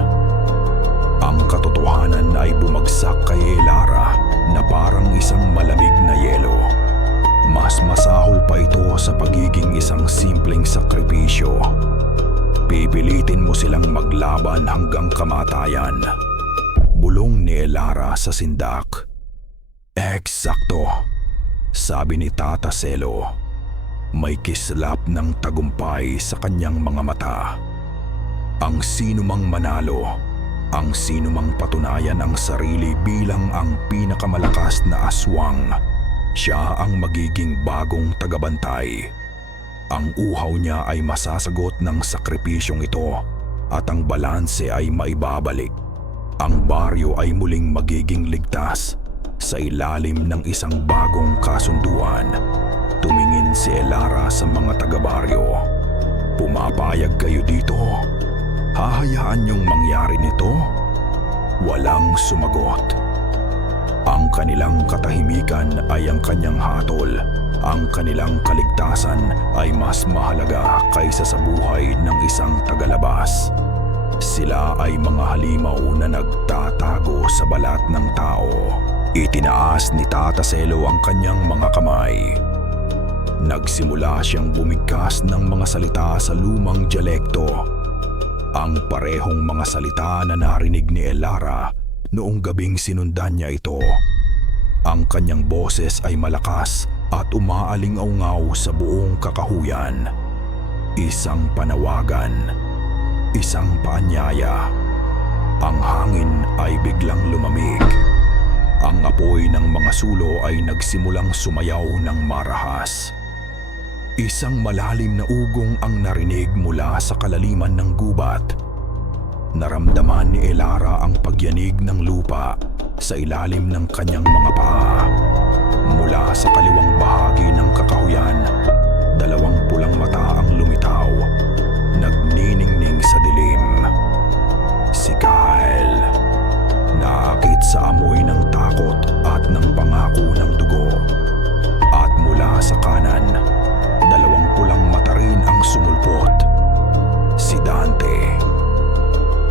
Ang katotohanan ay bumagsak kay Elara na parang isang malamig na yelo. Mas masahol pa ito sa pagiging isang simpleng sakripisyo. Pipilitin mo silang maglaban hanggang kamatayan. Bulong ni Elara sa sindak. Eksakto, sabi ni Tata Selo. May kislap ng tagumpay sa kanyang mga mata. Ang sinumang manalo, ang sinumang patunayan ang sarili bilang ang pinakamalakas na aswang, siya ang magiging bagong tagabantay. Ang uhaw niya ay masasagot ng sakripisyong ito at ang balanse ay maibabalik. Ang baryo ay muling magiging ligtas sa ilalim ng isang bagong kasunduan. Tumingin si Elara sa mga taga-baryo. Pumapayag kayo dito? Hahayaan niyong mangyari nito? Walang sumagot. Ang kanilang katahimikan ay ang kanyang hatol. Ang kanilang kaligtasan ay mas mahalaga kaysa sa buhay ng isang tagalabas. Sila ay mga halimaw na nagtatago sa balat ng tao. Itinaas ni Tata Selo ang kanyang mga kamay. Nagsimula siyang bumigkas ng mga salita sa lumang dialekto. Ang parehong mga salita na narinig ni Elara noong gabing sinundan niya ito. Ang kanyang boses ay malakas at umaaling-aungaw sa buong kakahuyan. Isang panawagan, isang paanyaya. Ang hangin ay biglang lumamig. Ang apoy ng mga sulo ay nagsimulang sumayaw ng marahas. Isang malalim na ugong ang narinig mula sa kalaliman ng gubat. Naramdaman ni Elara ang pagyanig ng lupa sa ilalim ng kanyang mga paa. Mula sa kaliwang bahagi ng kakahuyan, dalawang pulang mata ang lumitaw, nagniningning sa dilim. Si Kyle, naakit sa amoy ng takot at ng pangako ng dugo. At mula sa kanan, dalawang pulang mata rin ang sumulpot. Si Dante.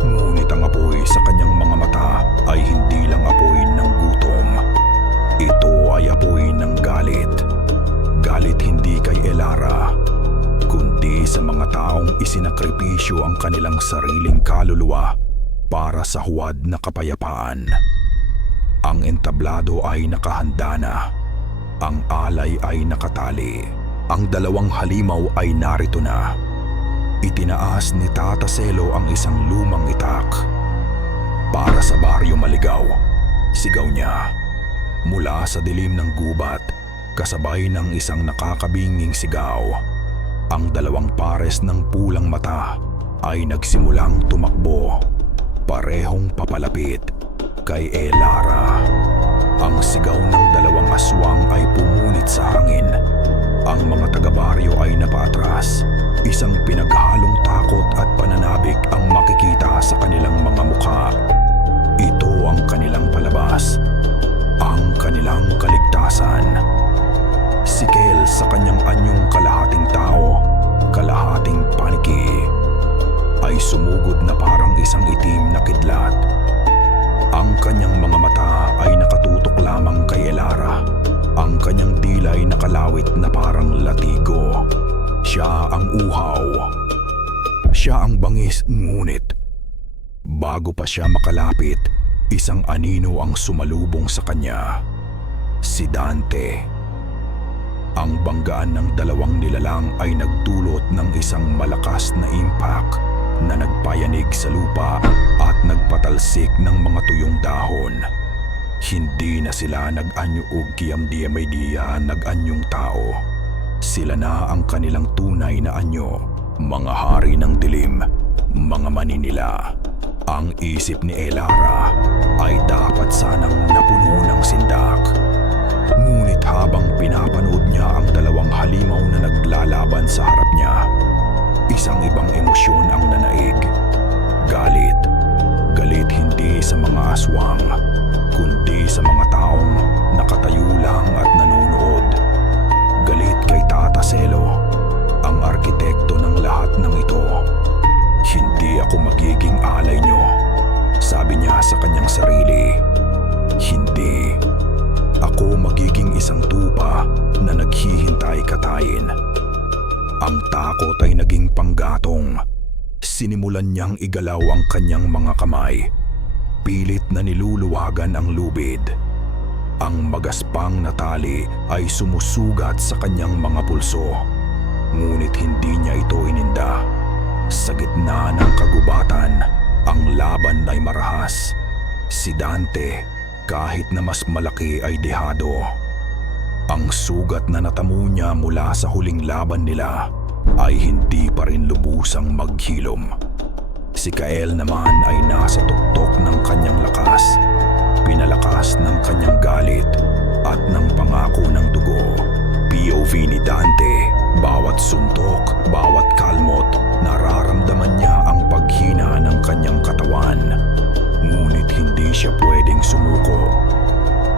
Ngunit ang apoy sa kanyang mga mata ay hindi lang apoy ng gutom. Ito ay apoy ng galit. Galit hindi kay Elara, kundi sa mga taong isinakripisyo ang kanilang sariling kaluluwa para sa huwad na kapayapaan. Ang entablado ay nakahanda na. Ang alay ay nakatali. Ang dalawang halimaw ay narito na. Itinaas ni Tata Selo ang isang lumang itak. Para sa baryo maligaw, sigaw niya. Mula sa dilim ng gubat, kasabay ng isang nakakabinging sigaw. Ang dalawang pares ng pulang mata ay nagsimulang tumakbo, parehong papalapit kay Elara. Ang sigaw ng dalawang aswang ay pumunit sa hangin. Ang mga taga-baryo ay napaatras. Isang pinaghalong takot at pananabik ang makikita sa kanilang mga mukha. Ito ang kanilang palabas, ang kanilang kaligtasan. Si Kel sa kanyang anyong kalahating tao, kalahating paniki, ay sumugod na parang isang itim na kidlat. Ang kanyang mga mata ay nakatutok lamang kay Elara. Ang kanyang dila ay nakalawit na parang latigo. Siya ang uhaw. Siya ang bangis, ngunit bago pa siya makalapit, isang anino ang sumalubong sa kanya. Si Dante. Ang banggaan ng dalawang nilalang ay nagdulot ng isang malakas na impact na nagpayanig sa lupa at nagpatalsik ng mga tuyong dahon. Hindi na sila nag-anyo o kiyam-diyamay-diya nag-anyong tao. Sila na ang kanilang tunay na anyo, mga hari ng dilim, mga maninila. Ang isip ni Elara ay dapat sanang napuno ng sindak. Ngunit habang pinapanood niya ang dalawang halimaw na naglalaban sa harap niya, isang ibang emosyon ang nanaig. Galit. Galit hindi sa mga aswang, kundi sa mga taong nakatayo lang at nanonood. Galit kay Tata Selo, ang arkitekto ng lahat ng ito. Hindi ako magiging alay niyo, sabi niya sa kanyang sarili. Hindi. Ako magiging isang tupa na naghihintay katayin. Ang takot ay naging panggatong. Sinimulan niyang igalaw ang kanyang mga kamay. Pilit na niluluwagan ang lubid. Ang magaspang na tali ay sumusugat sa kanyang mga pulso. Ngunit hindi niya ito ininda. Sa gitna ng kagubatan, ang laban ay marahas. Si Dante, kahit na mas malaki, ay dehado. Ang sugat na natamo niya mula sa huling laban nila ay hindi pa rin lubusang maghilom. Si Kael naman ay nasa tuktok ng kanyang lakas, pinalakas ng kanyang galit at ng pangako ng dugo. POV ni Dante, bawat suntok, bawat kalmot, nararamdaman niya ang paghina ng kanyang katawan. Ngunit hindi siya pwedeng sumuko.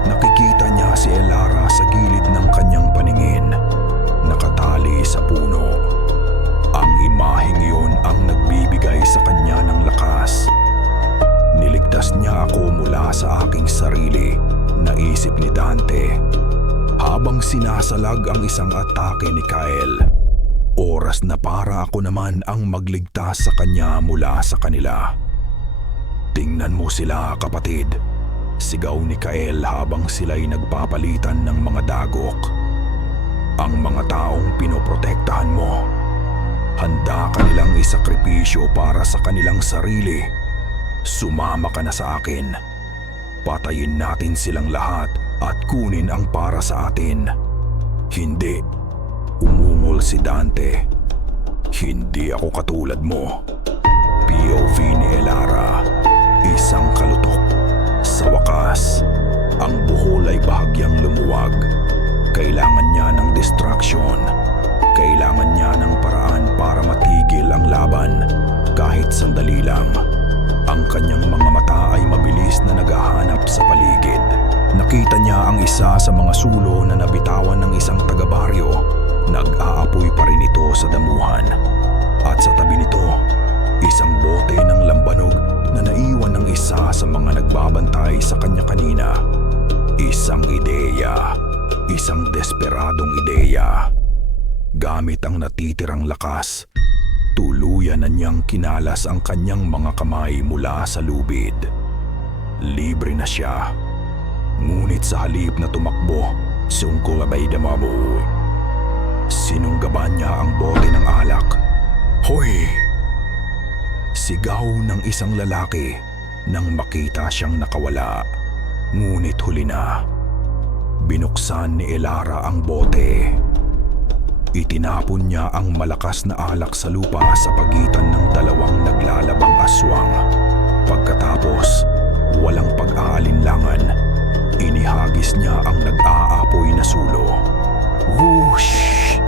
Nakikita niya si Elara sa gilid ng kanyang paningin, nakatali sa puno. Ang imaheng iyon ang nagbibigay sa kanya ng lakas. Niligtas niya ako mula sa aking sarili, naisip ni Dante. Habang sinasalag ang isang atake ni Kael, oras na para ako naman ang magligtas sa kanya mula sa kanila. Tingnan mo sila, kapatid, sigaw ni Kael habang sila'y nagpapalitan ng mga dagok. Ang mga taong pinoprotektahan mo, handa ka nilang isakripisyo para sa kanilang sarili. Sumama ka na sa akin. Patayin natin silang lahat at kunin ang para sa atin. Hindi, umungol si Dante. Hindi ako katulad mo. POV ni Elara, isang kalutok. Sa wakas, ang buhol ay bahagyang lumuwag. Kailangan niya ng distraction. Kailangan niya ng paraan para matigil ang laban, kahit sandali lang. Ang kanyang mga mata ay mabilis na naghahanap sa paligid. Nakita niya ang isa sa mga sulo na nabitawan ng isang taga-baryo. Nag-aapoy pa rin ito sa damuhan. At sa tabi nito, isang bote ng lambanog na naiwan ng isa sa mga nagbabantay sa kanya kanina. Isang ideya, isang desperadong ideya. Gamit ang natitirang lakas, tuluyan na niyang kinalas ang kanyang mga kamay mula sa lubid. Libre na siya. Ngunit sa halip na tumakbo, sungkulabay damabo. Sinunggaban niya ang bote ng alak. Hoy! Sigaw ng isang lalaki nang makita siyang nakawala. Ngunit huli na. Binuksan ni Elara ang bote. Itinapon niya ang malakas na alak sa lupa sa pagitan ng dalawang naglalabang aswang. Pagkatapos, walang pag-aalinlangan, inihagis niya ang nag-aapoy na sulo. Whoosh!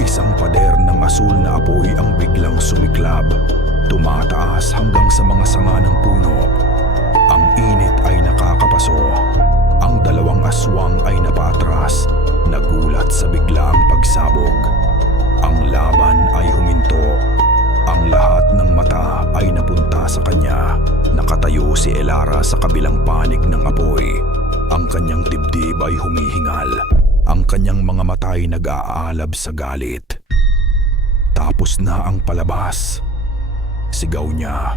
Isang pader ng asul na apoy ang biglang sumiklab, tumataas hanggang sa mga sanga ng puno. Ang init ay nakakapaso. Ang dalawang aswang ay napaatras, nagulat sa biglaang pagsabog. Ang laban ay huminto. Ang lahat ng mata ay napunta sa kanya. Nakatayo si Elara sa kabilang panig ng apoy. Ang kanyang dibdib ay humihingal. Ang kanyang mga mata ay nag-aalab sa galit. Tapos na ang palabas. Sigaw niya.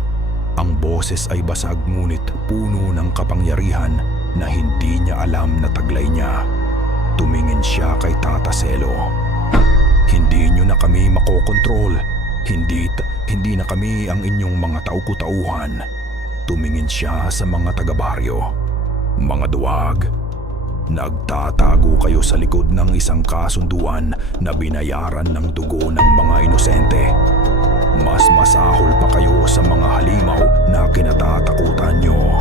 Ang boses ay basag ngunit puno ng kapangyarihan na hindi niya alam na taglay niya. Tumingin siya kay Tata Selo. Hindi niyo na kami makokontrol. Hindi na kami ang inyong mga tauko-tauhan. Tumingin siya sa mga taga-baryo. Mga duwag, nagtatago kayo sa likod ng isang kasunduan na binayaran ng dugo ng mga inosente. Mas masahol pa kayo sa mga halimaw na kinatatakutan nyo.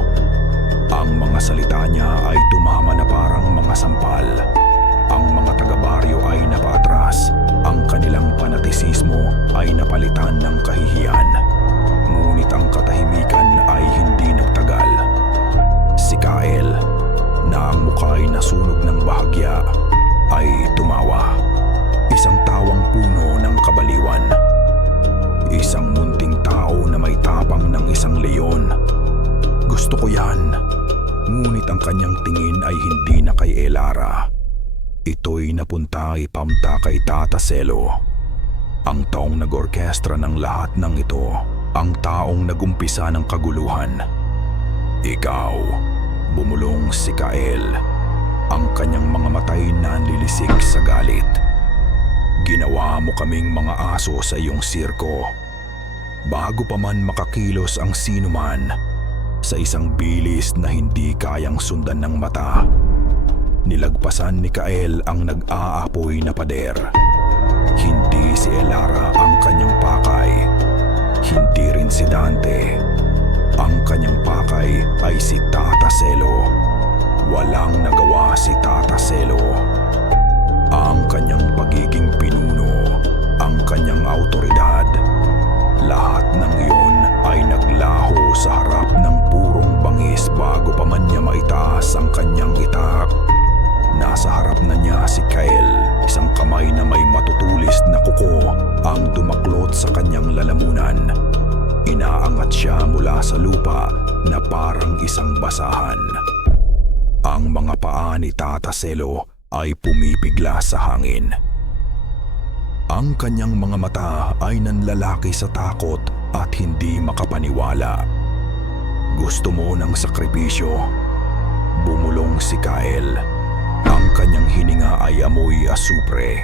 Ang mga salita niya ay tumama na parang mga sampal. Ang mga taga-baryo ay napaatras. Ang kanilang panatisismo ay napalitan ng kahihiyan. Ngunit ang katahimikan ay hindi nagtagal. Si Kael, na ang mukha ay nasunog ng bahagya, ay tumawa. Isang tawang puno ng kabaliwan. Isang munting tao na may tapang ng isang leon. Gusto ko yan. Ngunit ang kanyang tingin ay hindi na kay Elara. Ito'y napunta ipamta kay Tata Selo. Ang taong nag-orkestra ng lahat ng ito. Ang taong nagumpisa ng kaguluhan. Ikaw, bumulong si Kael. Ang kanyang mga matay nanlilisik sa galit. Ginawa mo kaming mga aso sa iyong sirko. Bago pa man makakilos ang sinuman, sa isang bilis na hindi kayang sundan ng mata, nilagpasan ni Kael ang nag-aapoy na pader. Hindi si Elara ang kanyang pakay. Hindi rin si Dante. Ang kanyang pakay ay si Tata Selo. Walang nagawa si Tata Selo. Ang kanyang pagiging pinuno, ang kanyang autoridad, lahat ng iyon ay naglaho sa harap ng purong bangis bago pa man niya maitaas ang kanyang itak. Nasa harap na niya si Kael, isang kamay na may matutulis na kuko ang dumaklot sa kanyang lalamunan. Inaangat siya mula sa lupa na parang isang basahan. Ang mga paa ni Tata Selo ay pumipigla sa hangin. Ang kanyang mga mata ay nanlalaki sa takot at hindi makapaniwala. Gusto mo ng sakripisyo? Bumulong si Kael. Ang kanyang hininga ay amoy asupre.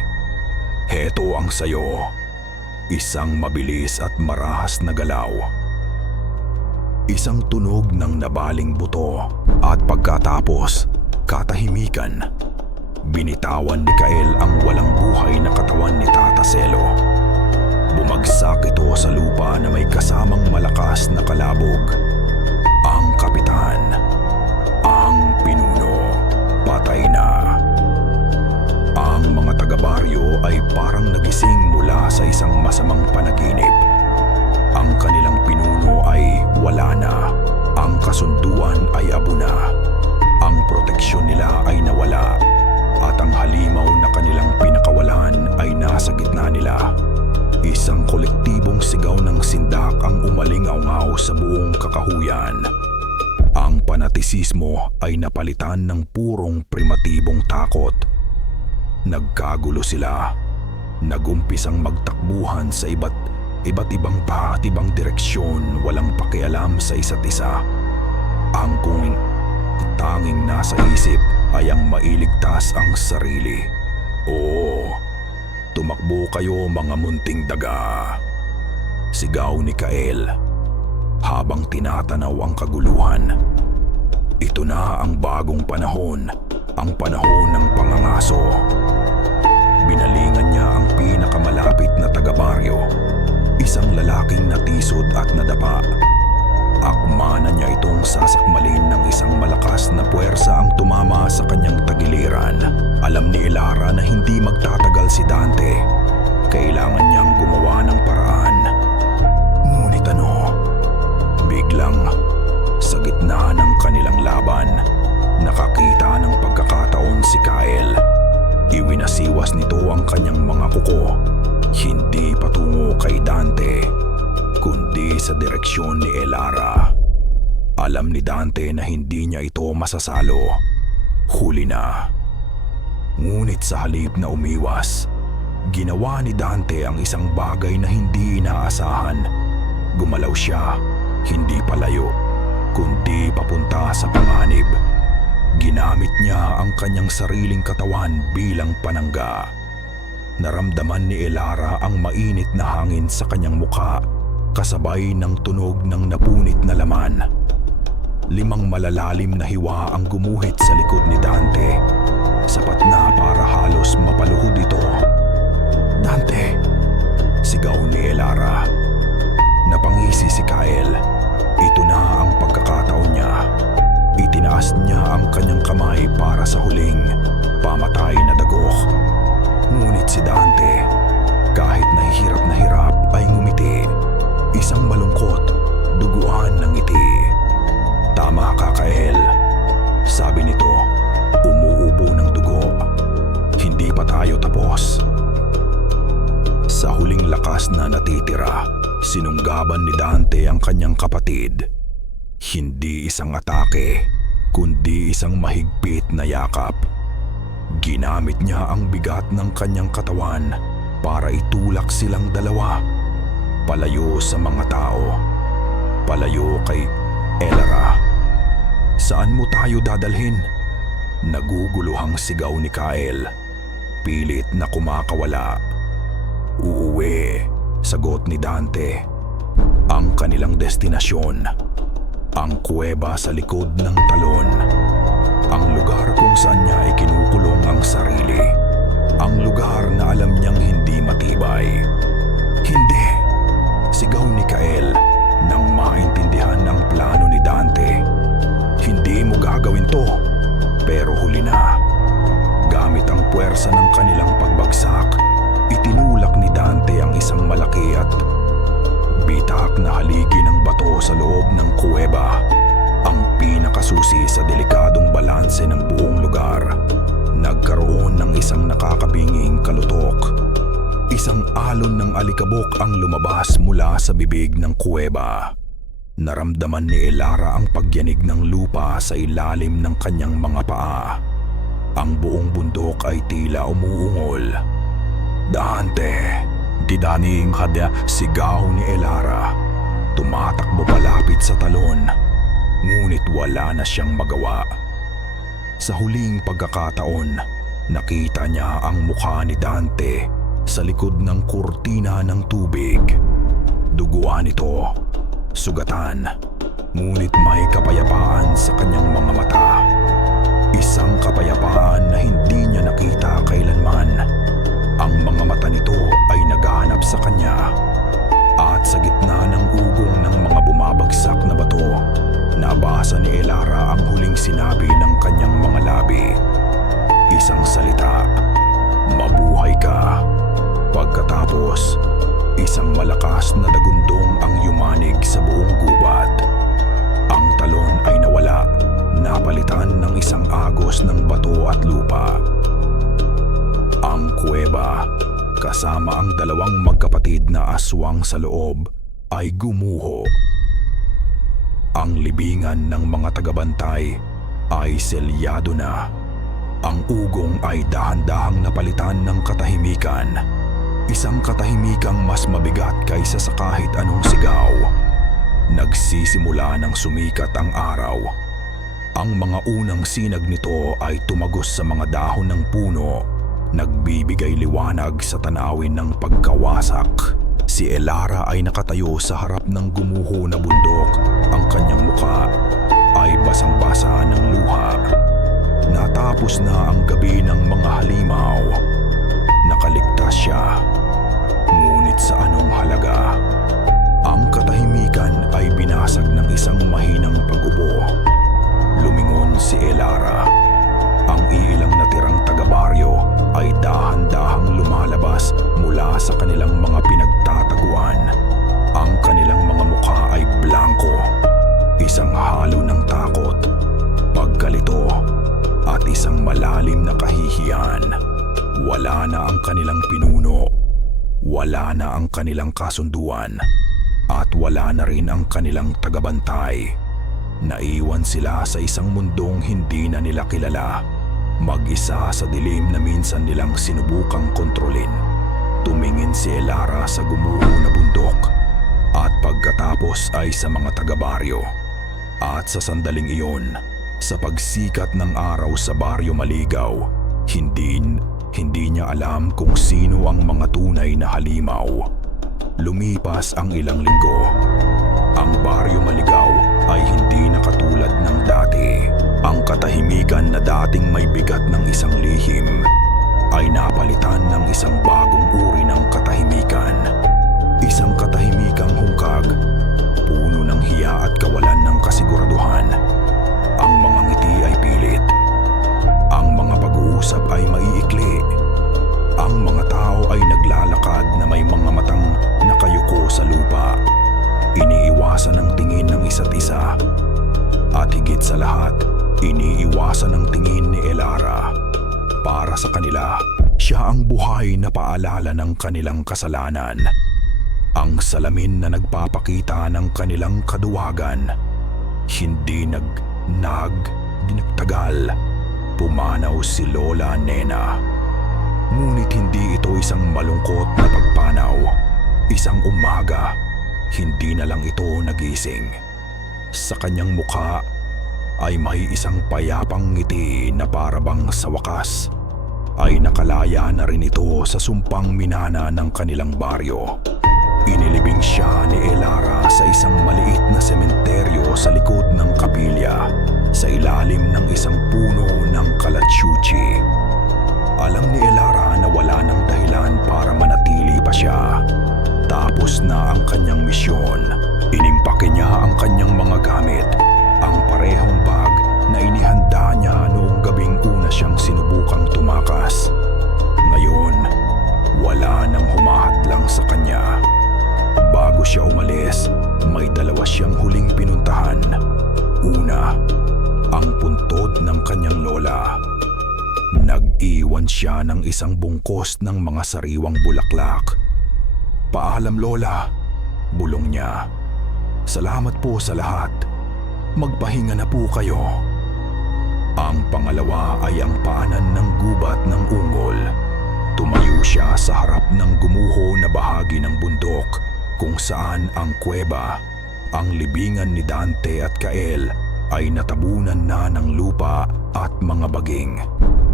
Heto ang sayo. Isang mabilis at marahas na galaw. Isang tunog ng nabaling buto at pagkatapos, katahimikan. Binitawan ni Kael ang walang buhay na katawan ni Tata Selo. Bumagsak ito sa lupa na may kasamang malakas na kalabog. Ang kapitan, ang pinuno, patay na. Ang mga taga-baryo ay parang nagising mula sa isang masamang panaginip. Ang kanilang pinuno ay wala na. Ang kasunduan ay abo na. Ang proteksyon nila ay nawala. At ang halimaw na kanilang pinakawalan ay nasa gitna nila. Isang kolektibong sigaw ng sindak ang umaling-aungaw sa buong kakahuyan. Ang panatisismo ay napalitan ng purong primatibong takot. Nagkagulo sila. Nagumpisang magtakbuhan sa iba't ibang patibang direksyon, walang pakialam sa isa't isa. Ang tanging nasa isip ay ang mailigtas ang sarili. Oo, tumakbo kayo mga munting daga. Sigaw ni Kael habang tinatanaw ang kaguluhan. Ito na ang bagong panahon. Ang panahon ng pangangaso. Binalingan niya ang pinakamalapit na taga-baryo, isang lalaking natisod at nadapa. Akma na niya itong sasakmalin ng isang malakas na puwersa ang tumama sa kanyang tagiliran. Alam ni Elara na hindi magtatagal si Dante. Kailangan niyang gumawa ng paraan. Ngunit biglang sa gitna ng kanilang laban, nakakita ng pagkakataon si Kyle. Iwinasiwas nito ang kanyang mga kuko, hindi patungo kay Dante, kundi sa direksyon ni Elara. Alam ni Dante na hindi niya ito masasalo. Huli na. Ngunit sa halip na umiwas, ginawa ni Dante ang isang bagay na hindi inaasahan. Gumalaw siya, hindi palayo, kundi papunta sa panganib. Ginamit niya ang kanyang sariling katawan bilang panangga. Naramdaman ni Elara ang mainit na hangin sa kanyang mukha, kasabay ng tunog ng napunit na laman. 5 malalalim na hiwa ang gumuhit sa likod ni Dante, sapat na para halos mapaluhod ito. "Dante!" sigaw ni Elara. Napangisi si Kyle. Ito na ang pagkakataon niya. Itinaas niya ang kanyang kamay para sa huling pamatay na dagok. Ngunit si Dante, kahit nahihirap na hirap, ay ngumiti. Isang malungkot, duguan ng ngiti. "Tama ka, Kyle," sabi nito, umuubo ng dugo. "Hindi pa tayo tapos." Sa huling lakas na natitira, sinunggaban ni Dante ang kanyang kapatid. Hindi isang atake, kundi isang mahigpit na yakap. Ginamit niya ang bigat ng kanyang katawan para itulak silang dalawa, palayo sa mga tao, palayo kay Elara. "Saan mo tayo dadalhin?" Naguguluhang sigaw ni Kyle, pilit na kumakawala. "Uuwi," sagot ni Dante. Ang kanilang destinasyon, ang kuweba sa likod ng talon. Ang lugar kung saan niya ay kinukulong ang sarili. Ang lugar na alam niyang hindi matibay. "Hindi!" sigaw ni Kyle nang maintindihan ang plano ni Dante. "Hindi mo gagawin to." Pero huli na. Gamit ang puwersa ng kanilang pagbagsak, itinulak ni Dante ang isang malaki at bitak na haligi ng bato sa loob ng kuweba, ang pinakasusi sa delikadong balanse ng buong lugar. Nagkaroon ng isang nakakabinging kalutok. Isang alon ng alikabok ang lumabas mula sa bibig ng kuweba. Naramdaman ni Elara ang pagyanig ng lupa sa ilalim ng kanyang mga paa. Ang buong bundok ay tila umuungol. "Dante!" Didaning hadya, sigaw ni Elara. Tumatakbo palapit sa talon, ngunit wala na siyang magawa. Sa huling pagkakataon, nakita niya ang mukha ni Dante sa likod ng kurtina ng tubig. Duguan ito, sugatan, ngunit may kapayapaan sa kanyang mga mata. Isang kapayapaan na hindi niya nakita kailanman. Ang mga mata nito ay naghahanap sa kanya. At sa gitna ng ugong ng mga bumabagsak na bato, nabasa ni Elara ang huling sinabi ng kanyang mga labi. Isang salita, "Mabuhay ka." Pagkatapos, isang malakas na dagundong ang yumanig sa buong gubat. Ang talon ay nawala, napalitan ng isang agos ng bato at lupa. Ang kuweba, kasama ang 2 magkapatid na aswang sa loob, ay gumuho. Ang libingan ng mga tagabantay ay selyado na. Ang ugong ay dahan-dahang napalitan ng katahimikan. Isang katahimikang mas mabigat kaysa sa kahit anong sigaw. Nagsisimula ng sumikat ang araw. Ang mga unang sinag nito ay tumagos sa mga dahon ng puno, nagbibigay liwanag sa tanawin ng pagkawasak. Si Elara ay nakatayo sa harap ng gumuho na bundok. Ang kanyang mukha ay basang-basa ng luha. Natapos Matapos na ang gabi ng mga halimaw, nakaligtas siya. Ngunit sa anong halaga? Ang katahimikan ay binasag ng isang mahinang pag-ubo. Lumingon si Elara. Ang iilang natirang taga-baryo ay dahan-dahang lumalabas mula sa kanilang mga pinagtataguan. Ang kanilang mga mukha ay blanko, isang halo ng takot, pagkalito, at isang malalim na kahihiyan. Wala na ang kanilang pinuno, wala na ang kanilang kasunduan, at wala na rin ang kanilang tagabantay. Naiwan sila sa isang mundong hindi na nila kilala, mag-isa sa dilim na minsan nilang sinubukang kontrolin. Tumingin si Elara sa gumuho na bundok, at pagkatapos ay sa mga taga-baryo. At sa sandaling iyon, sa pagsikat ng araw sa Baryo Maligaw, hindi niya alam kung sino ang mga tunay na halimaw. Lumipas ang ilang linggo. Ang Baryo Maligaw ay hindi na katulad ng dati. Ang katahimikan na dating may bigat ng isang lihim ay napalitan ng isang bagong uri ng katahimikan. Isang katahimikang hungkag, puno ng hiya at kawalan ng kasiguraduhan. Ang mga ngiti ay pilit. Ang mga pag-uusap ay maiikli. Ang mga tao ay naglalakad na may mga matang nakayuko sa lupa. Iniiwasan ang tingin ng isa't isa. At higit sa lahat, iniiwasan ang tingin ni Elara. Para sa kanila, siya ang buhay na paalala ng kanilang kasalanan. Ang salamin na nagpapakita ng kanilang kaduwagan. Hindi dinagtagal. Pumanaw si Lola Nena. Ngunit hindi ito isang malungkot na pagpanaw. Isang umaga, hindi na lang ito nagising. Sa kanyang mukha ay may isang payapang ngiti na parabang sa wakas ay nakalaya na rin ito sa sumpang minana ng kanilang baryo. Inilibing siya ni Elara sa isang maliit na sementeryo sa likod ng kapilya, sa ilalim ng isang puno ng kalachuchi. Alam ni Elara na wala ng dahilan para manatili pa siya. Tapos na ang kanyang misyon. Inimpake niya ang kanyang mga gamit, ang parehong bag na inihanda niya noong gabing una siyang sinubukang tumakas. Ngayon, wala nang humahadlang sa kanya. Bago siya umalis, may dalawa siyang huling pinuntahan. Una, ang puntod ng kanyang lola. Nag-iwan siya ng isang bungkos ng mga sariwang bulaklak. "Paalam, Lola," bulong niya. "Salamat po sa lahat. Magpahinga na po kayo." Ang pangalawa ay ang paanan ng gubat ng ungol. Tumayo siya sa harap ng gumuho na bahagi ng bundok kung saan ang kuweba, ang libingan ni Dante at Kael ay natabunan na ng lupa at mga baging.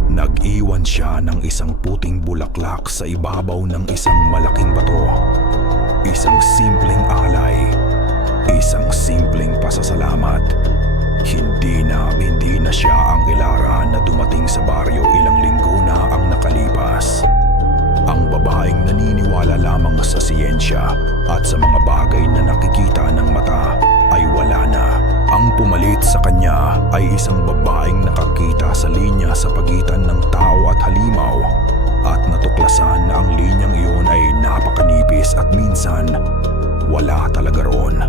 Nag-iwan siya ng isang puting bulaklak sa ibabaw ng isang malaking bato. Isang simpleng alay, isang simpleng pasasalamat. Hindi na siya ang Elara na dumating sa baryo ilang linggo na ang nakalipas. Ang babaeng naniniwala lamang sa siyensya at sa mga bagay na nakikita ng mata ay wala na. Ang pumalit sa kanya ay isang babaeng nakakita sa linya sa pagitan ng tao at halimaw at natuklasan na ang linyang iyon ay napakanipis at minsan wala talaga roon.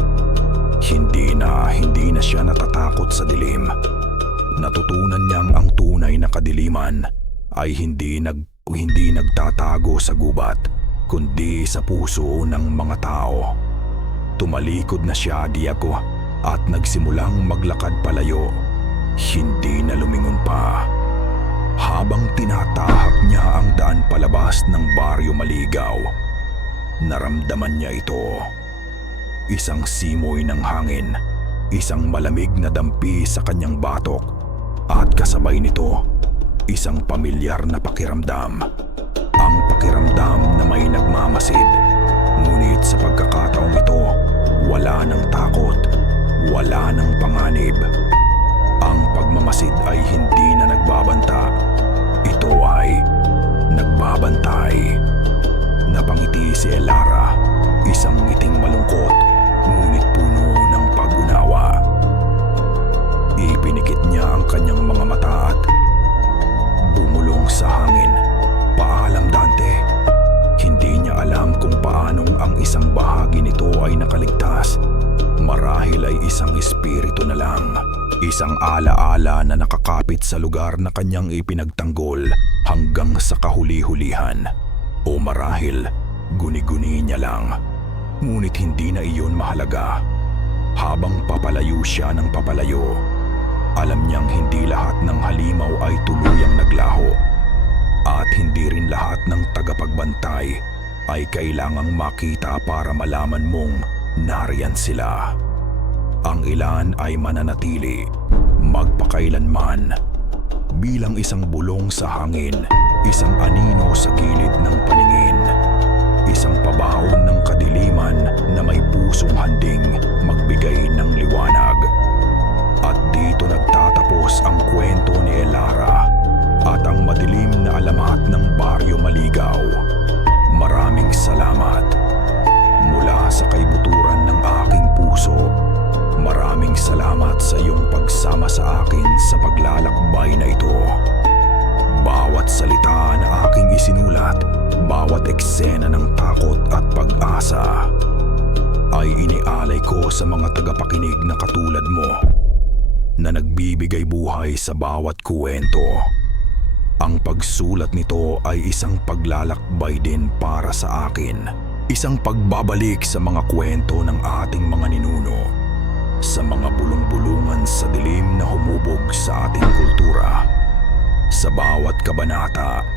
Hindi na siya natatakot sa dilim. Natutunan niyang ang tunay na kadiliman ay hindi nagtatago sa gubat, kundi sa puso ng mga tao. Tumalikod na siya diako at nagsimulang maglakad palayo. Hindi na lumingon pa. Habang tinatahak niya ang daan palabas ng Baryo Maligaw, naramdaman niya ito. Isang simoy ng hangin, isang malamig na dampi sa kanyang batok, at kasabay nito, isang pamilyar na pakiramdam. Ang pakiramdam na may nagmamasid. Ngunit sa pagkakataong ito, wala ng takot, wala ng panganib. Ang pagmamasid ay hindi na nagbabanta. nagbabantay. Napangiti si Elara, isang ngiting malungkot ngunit puno ng pag-unawa. Ipinikit niya ang kanyang mga mata at bumulong sa hangin. "Paalam, Dante." Hindi niya alam kung paanong ang isang bahagi nito ay nakaligtas. Marahil ay isang espiritu na lang. Isang alaala na nakakapit sa lugar na kanyang ipinagtanggol hanggang sa kahuli-hulihan. O marahil, guni-guni niya lang. Ngunit hindi na iyon mahalaga. Habang papalayo siya ng papalayo, alam niyang hindi lahat ng halimaw ay tuluyang naglaho. At hindi rin lahat ng tagapagbantay ay kailangang makita para malaman mong nariyan sila. Ang ilan ay mananatili, magpakailanman, bilang isang bulong sa hangin, isang anino sa gilid ng paningin, isang pabahon ng kadiliman na may pusong handing magbigay ng liwanag. At dito nagtatapos ang kwento ni Elara at ang madilim na alamat ng Baryo Maligaw. Maraming salamat. Mula sa kaibuturan ng aking puso, maraming salamat sa iyong pagsama sa akin sa paglalakbay na ito. Bawat salita na aking isinulat, bawat eksena ng takot at pag-asa, ay inialay ko sa mga tagapakinig na katulad mo, na nagbibigay buhay sa bawat kuwento. Ang pagsulat nito ay isang paglalakbay din para sa akin. Isang pagbabalik sa mga kwento ng ating mga ninuno, sa mga bulong-bulungan sa dilim na humubog sa ating kultura. Sa bawat kabanata,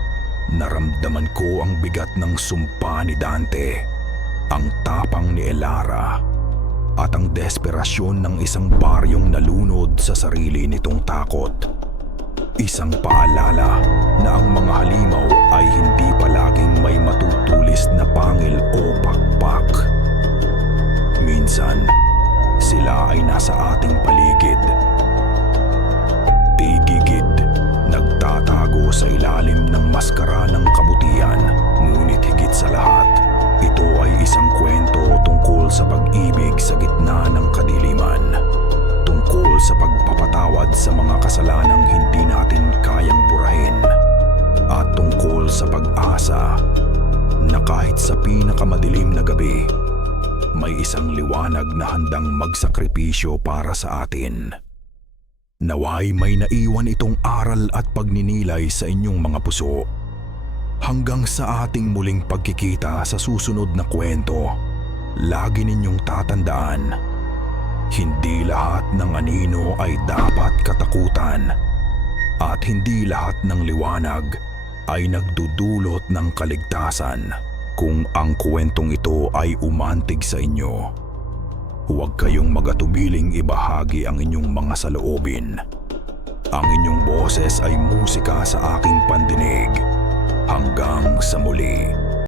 naramdaman ko ang bigat ng sumpa ni Dante, ang tapang ni Elara, at ang desperasyon ng isang baryong nalunod sa sarili nitong takot. Isang paalala na ang mga halimaw ay hindi palaging may matutulis na pangil o pakpak. Minsan, sila ay nasa ating paligid. Tigigid, nagtatago sa ilalim ng maskara ng kabutihan. Ngunit higit sa lahat, ito ay isang kwento tungkol sa pag-ibig sa gitna ng kadiliman. Tungkol sa pagpapatawad sa mga kasalanang hindi natin kayang burahin. At tungkol sa pag-asa na kahit sa pinakamadilim na gabi, may isang liwanag na handang magsakripisyo para sa atin. Naway may naiwan itong aral at pagninilay sa inyong mga puso. Hanggang sa ating muling pagkikita sa susunod na kwento, lagi ninyong tatandaan, hindi lahat ng anino ay dapat katakutan, at hindi lahat ng liwanag ay nagdudulot ng kaligtasan. Kung ang kwentong ito ay umantig sa inyo, huwag kayong magatubiling ibahagi ang inyong mga saloobin. Ang inyong boses ay musika sa aking pandinig. Hanggang sa muli.